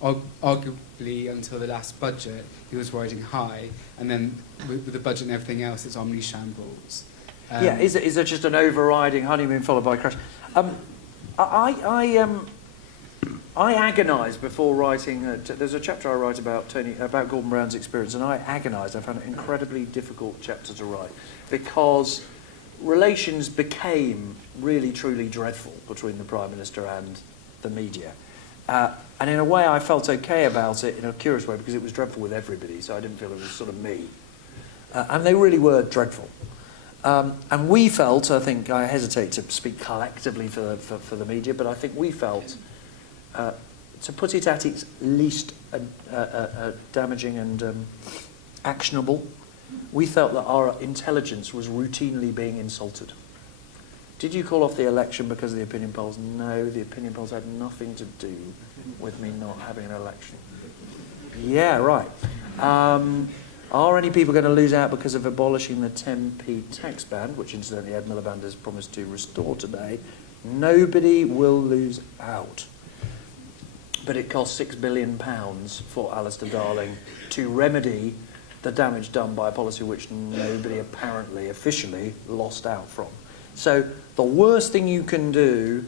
Arguably until the last budget, he was riding high, and then with the budget and everything else, it's omni shambles. Is there just an overriding honeymoon followed by a crash? I agonised before writing. There's a chapter I write about Gordon Brown's experience, and I agonised. I found it an incredibly difficult chapter to write because relations became really, truly dreadful between the Prime Minister and the media. And in a way, I felt okay about it in a curious way because it was dreadful with everybody, so I didn't feel it was sort of me. And they really were dreadful. And we felt, I think, I hesitate to speak collectively for the media, but I think we felt, to put it at its least damaging and actionable, we felt that our intelligence was routinely being insulted. Did you call off the election because of the opinion polls? No, the opinion polls had nothing to do with me not having an election. Yeah, right. Are any people going to lose out because of abolishing the 10p tax band, which incidentally Ed Miliband has promised to restore today? Nobody will lose out. But it costs £6 billion for Alistair Darling to remedy the damage done by a policy which nobody apparently officially lost out from. So the worst thing you can do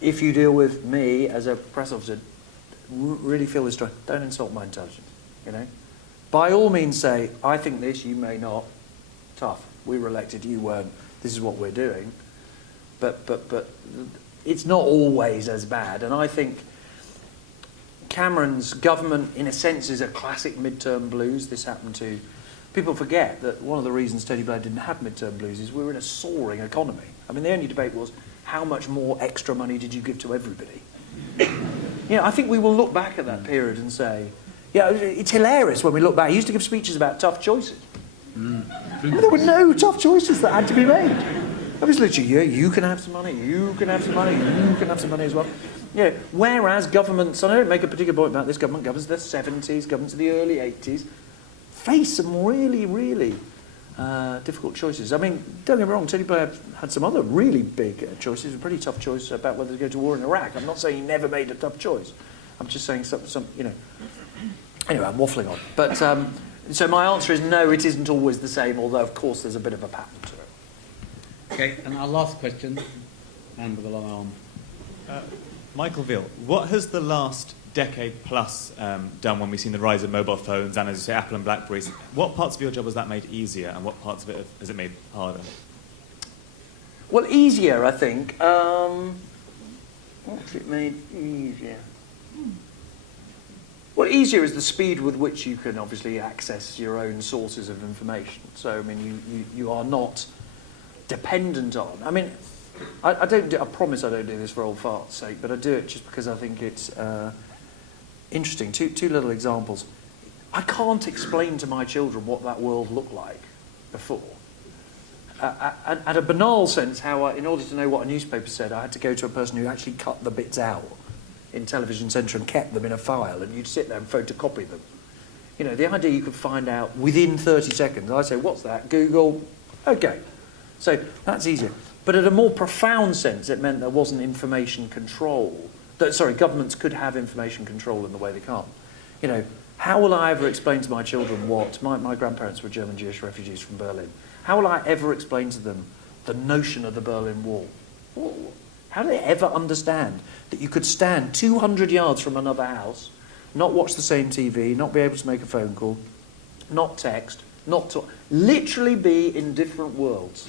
if you deal with me as a press officer, really feel this, don't insult my intelligence, By all means say, I think this, you may not. Tough. We were elected, you weren't. This is what we're doing. But it's not always as bad. And I think Cameron's government, in a sense, is a classic midterm blues. This happened to... People forget that one of the reasons Tony Blair didn't have midterm blues is we were in a soaring economy. I mean, the only debate was, how much more extra money did you give to everybody? I think we will look back at that period and say, it's hilarious when we look back. He used to give speeches about tough choices. There were no tough choices that had to be made. It was literally, you can have some money, you can have some money, you can have some money as well. Whereas governments, and I don't make a particular point about this government, governments of the 70s, governments of the early 80s, face some really, really difficult choices. I mean, don't get me wrong, Tony Blair had some other really big choices, a pretty tough choice about whether to go to war in Iraq. I'm not saying he never made a tough choice. I'm just saying some Anyway, I'm waffling on. But, so my answer is no, it isn't always the same, although, of course, there's a bit of a pattern to it. Okay, and our last question, and with a long arm. Michael Veal, what has the last decade plus done when we've seen the rise of mobile phones and, as you say, Apple and Blackberries? What parts of your job has that made easier and what parts of it has it made harder? Well, easier, I think. What's it made easier? Well, easier is the speed with which you can obviously access your own sources of information. So, I mean, you are not dependent on... I mean, I promise I don't do this for old fart's sake, but I do it just because I think it's interesting. Two little examples. I can't explain to my children what that world looked like before. At a banal sense, how in order to know what a newspaper said, I had to go to a person who actually cut the bits out in Television Centre and kept them in a file, and you'd sit there and photocopy them. The idea you could find out within 30 seconds. I say, what's that? Google. Okay. So that's easier. But at a more profound sense, it meant there wasn't information control. Governments could have information control in the way they can't. How will I ever explain to my children what... My grandparents were German Jewish refugees from Berlin. How will I ever explain to them the notion of the Berlin Wall. How did they ever understand that you could stand 200 yards from another house, not watch the same TV, not be able to make a phone call, not text, not talk, literally be in different worlds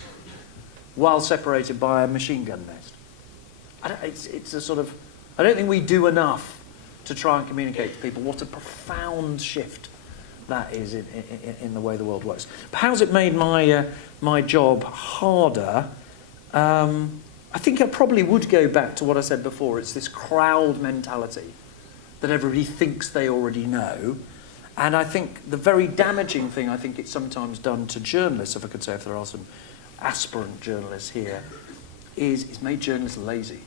while separated by a machine gun nest? It's a sort of, I don't think we do enough to try and communicate to people what a profound shift that is in the way the world works. But how's it made my job harder? I think I probably would go back to what I said before. It's this crowd mentality that everybody thinks they already know. And I think the very damaging thing I think it's sometimes done to journalists, if I could say, if there are some aspirant journalists here, is it's made journalists lazy.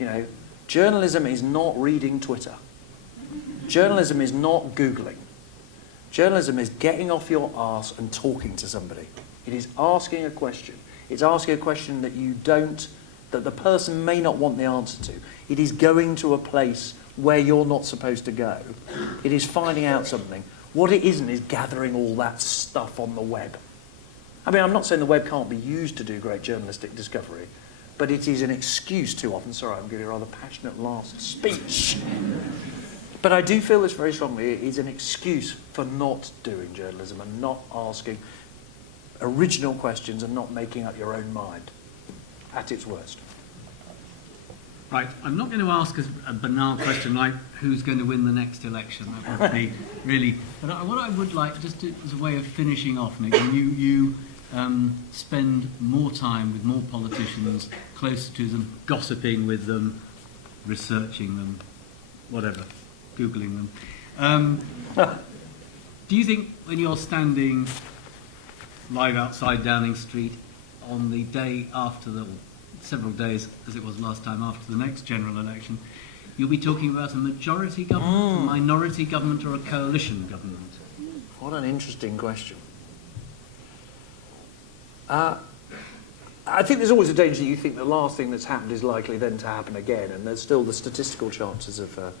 You know, journalism is not reading Twitter. Journalism is not Googling. Journalism is getting off your arse and talking to somebody. It is asking a question. It's asking a question that that the person may not want the answer to. It is going to a place where you're not supposed to go. It is finding out something. What it isn't is gathering all that stuff on the web. I mean, I'm not saying the web can't be used to do great journalistic discovery, but it is an excuse too often. Sorry, I'm giving a rather passionate last speech. But I do feel this very strongly. It is an excuse for not doing journalism and not asking original questions and not making up your own mind at its worst. Right, I'm not going to ask a banal question like who's going to win the next election. That would be really... But what I would like, just as a way of finishing off, Nick, you spend more time with more politicians, closer to them, gossiping with them, researching them, whatever, Googling them. Do you think when you're standing live outside Downing Street on the day after several days, as it was last time, after the next general election, you'll be talking about a majority government, a minority government, or a coalition government? What an interesting question. I think there's always a danger that you think the last thing that's happened is likely then to happen again, and there's still the statistical chances of a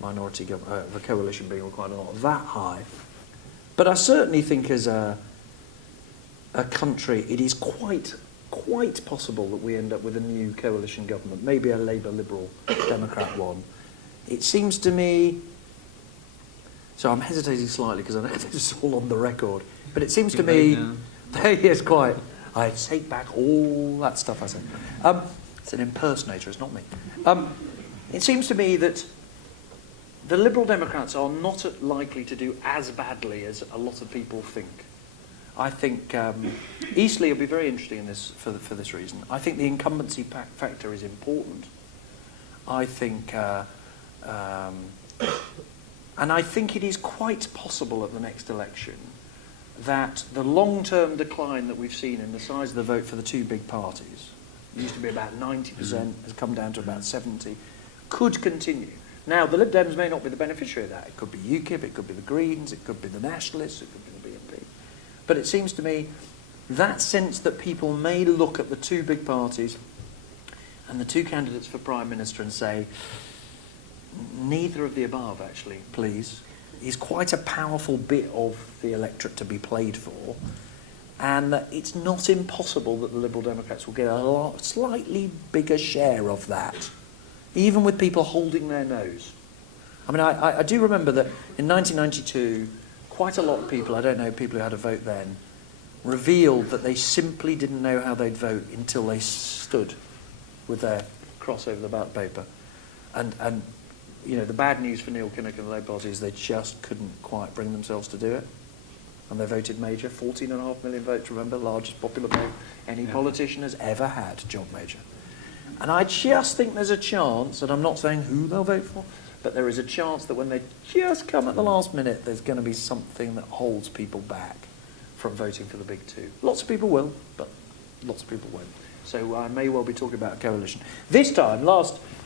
minority government, of a coalition being required, are not that high. But I certainly think as a country, it is quite possible that we end up with a new coalition government, maybe a Labour, Liberal, Democrat one. It seems to me... So I'm hesitating slightly because I know this is all on the record, but it seems to me... Yes, quite. I take back all that stuff I said. It's an impersonator, it's not me. It seems to me that the Liberal Democrats are not likely to do as badly as a lot of people think. I think Eastleigh will be very interesting in this for this reason. I think the incumbency factor is important. I think, and I think it is quite possible at the next election that the long-term decline that we've seen in the size of the vote for the two big parties, it used to be about 90%, has come down to about 70%, could continue. Now, the Lib Dems may not be the beneficiary of that. It could be UKIP, it could be the Greens, it could be the Nationalists, it could be the BNP. But it seems to me that sense that people may look at the two big parties and the two candidates for Prime Minister and say, neither of the above, actually, please, is quite a powerful bit of the electorate to be played for, and that it's not impossible that the Liberal Democrats will get a slightly bigger share of that, even with people holding their nose. I mean, I do remember that in 1992, quite a lot of people, I don't know, people who had a vote then, revealed that they simply didn't know how they'd vote until they stood with their cross over the ballot paper. And you know, the bad news for Neil Kinnock and the Labour Party is they just couldn't quite bring themselves to do it. And they voted Major, 14.5 million votes, remember, largest popular vote any politician has ever had, John Major. And I just think there's a chance, and I'm not saying who they'll vote for, but there is a chance that when they just come at the last minute, there's going to be something that holds people back from voting for the big two. Lots of people will, but lots of people won't. So I may well be talking about a coalition. This time,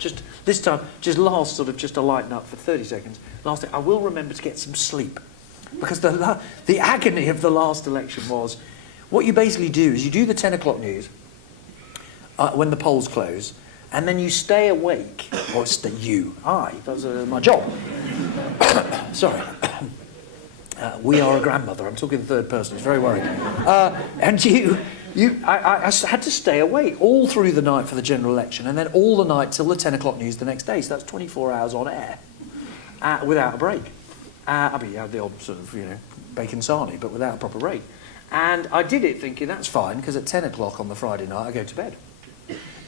just to lighten up for 30 seconds, last thing, I will remember to get some sleep. Because the agony of the last election was, what you basically do is you do the 10 o'clock news when the polls close, and then you stay awake, or that's my job. Sorry. We are a grandmother. I'm talking the third person. It's very worrying. And I had to stay awake all through the night for the general election, and then all the night till the 10 o'clock news the next day. So that's 24 hours on air without a break. I mean, you had the odd sort of, bacon sarnie, but without a proper break. And I did it thinking that's fine, because at 10 o'clock on the Friday night I go to bed.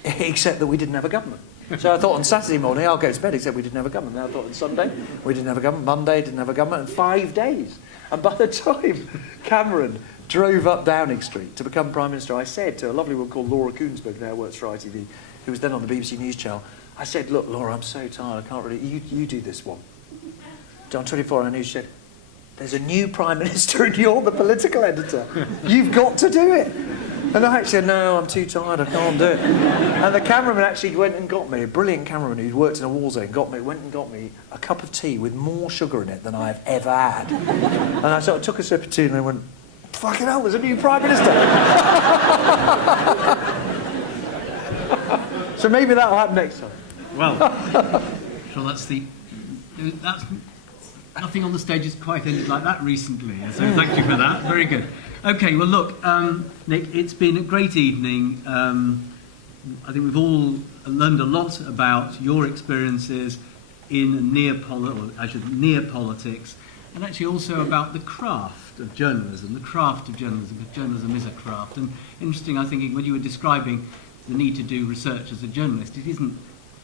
Except that we didn't have a government. So I thought on Saturday morning I'll go to bed, except we didn't have a government. Then I thought on Sunday we didn't have a government, Monday didn't have a government, and 5 days. And by the time Cameron drove up Downing Street to become Prime Minister, I said to a lovely woman called Laura Koonsberg, now works for ITV, who was then on the BBC News Channel, I said, look, Laura, I'm so tired, I can't really, you do this one. On 24 Hour News, she said, there's a new Prime Minister and you're the political editor. You've got to do it. And I said, no, I'm too tired, I can't do it. And the cameraman actually went and got me, a brilliant cameraman who'd worked in a war zone, went and got me a cup of tea with more sugar in it than I've ever had. And I sort of took a sip of tea and I went, fucking hell, there's a new Prime Minister. So maybe that'll happen next time. Well, sure, that's nothing on the stage has quite ended like that recently, so thank you for that. Very good. Okay, well, look, Nick, it's been a great evening. I think we've all learned a lot about your experiences in near politics, and actually also about the craft of journalism, because journalism is a craft. And interesting, I think, when you were describing the need to do research as a journalist, it isn't,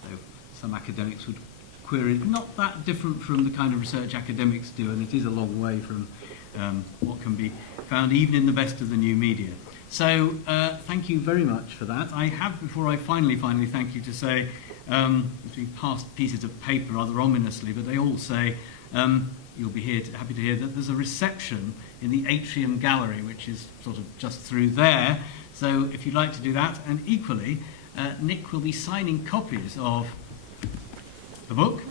though some academics would query, not that different from the kind of research academics do, and it is a long way from what can be found even in the best of the new media. So thank you very much for that. I have, before I finally thank you, to say, it's been passed pieces of paper rather ominously, but they all say, you'll be happy to hear that there's a reception in the Atrium Gallery, which is sort of just through there. So if you'd like to do that, and equally, Nick will be signing copies of the book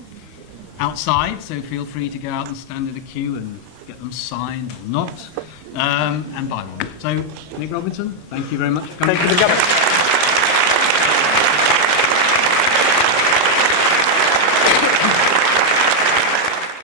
outside, so feel free to go out and stand in a queue and get them signed or not, and buy one. So, Nick Robinson, thank you very much for coming. Thank you for coming.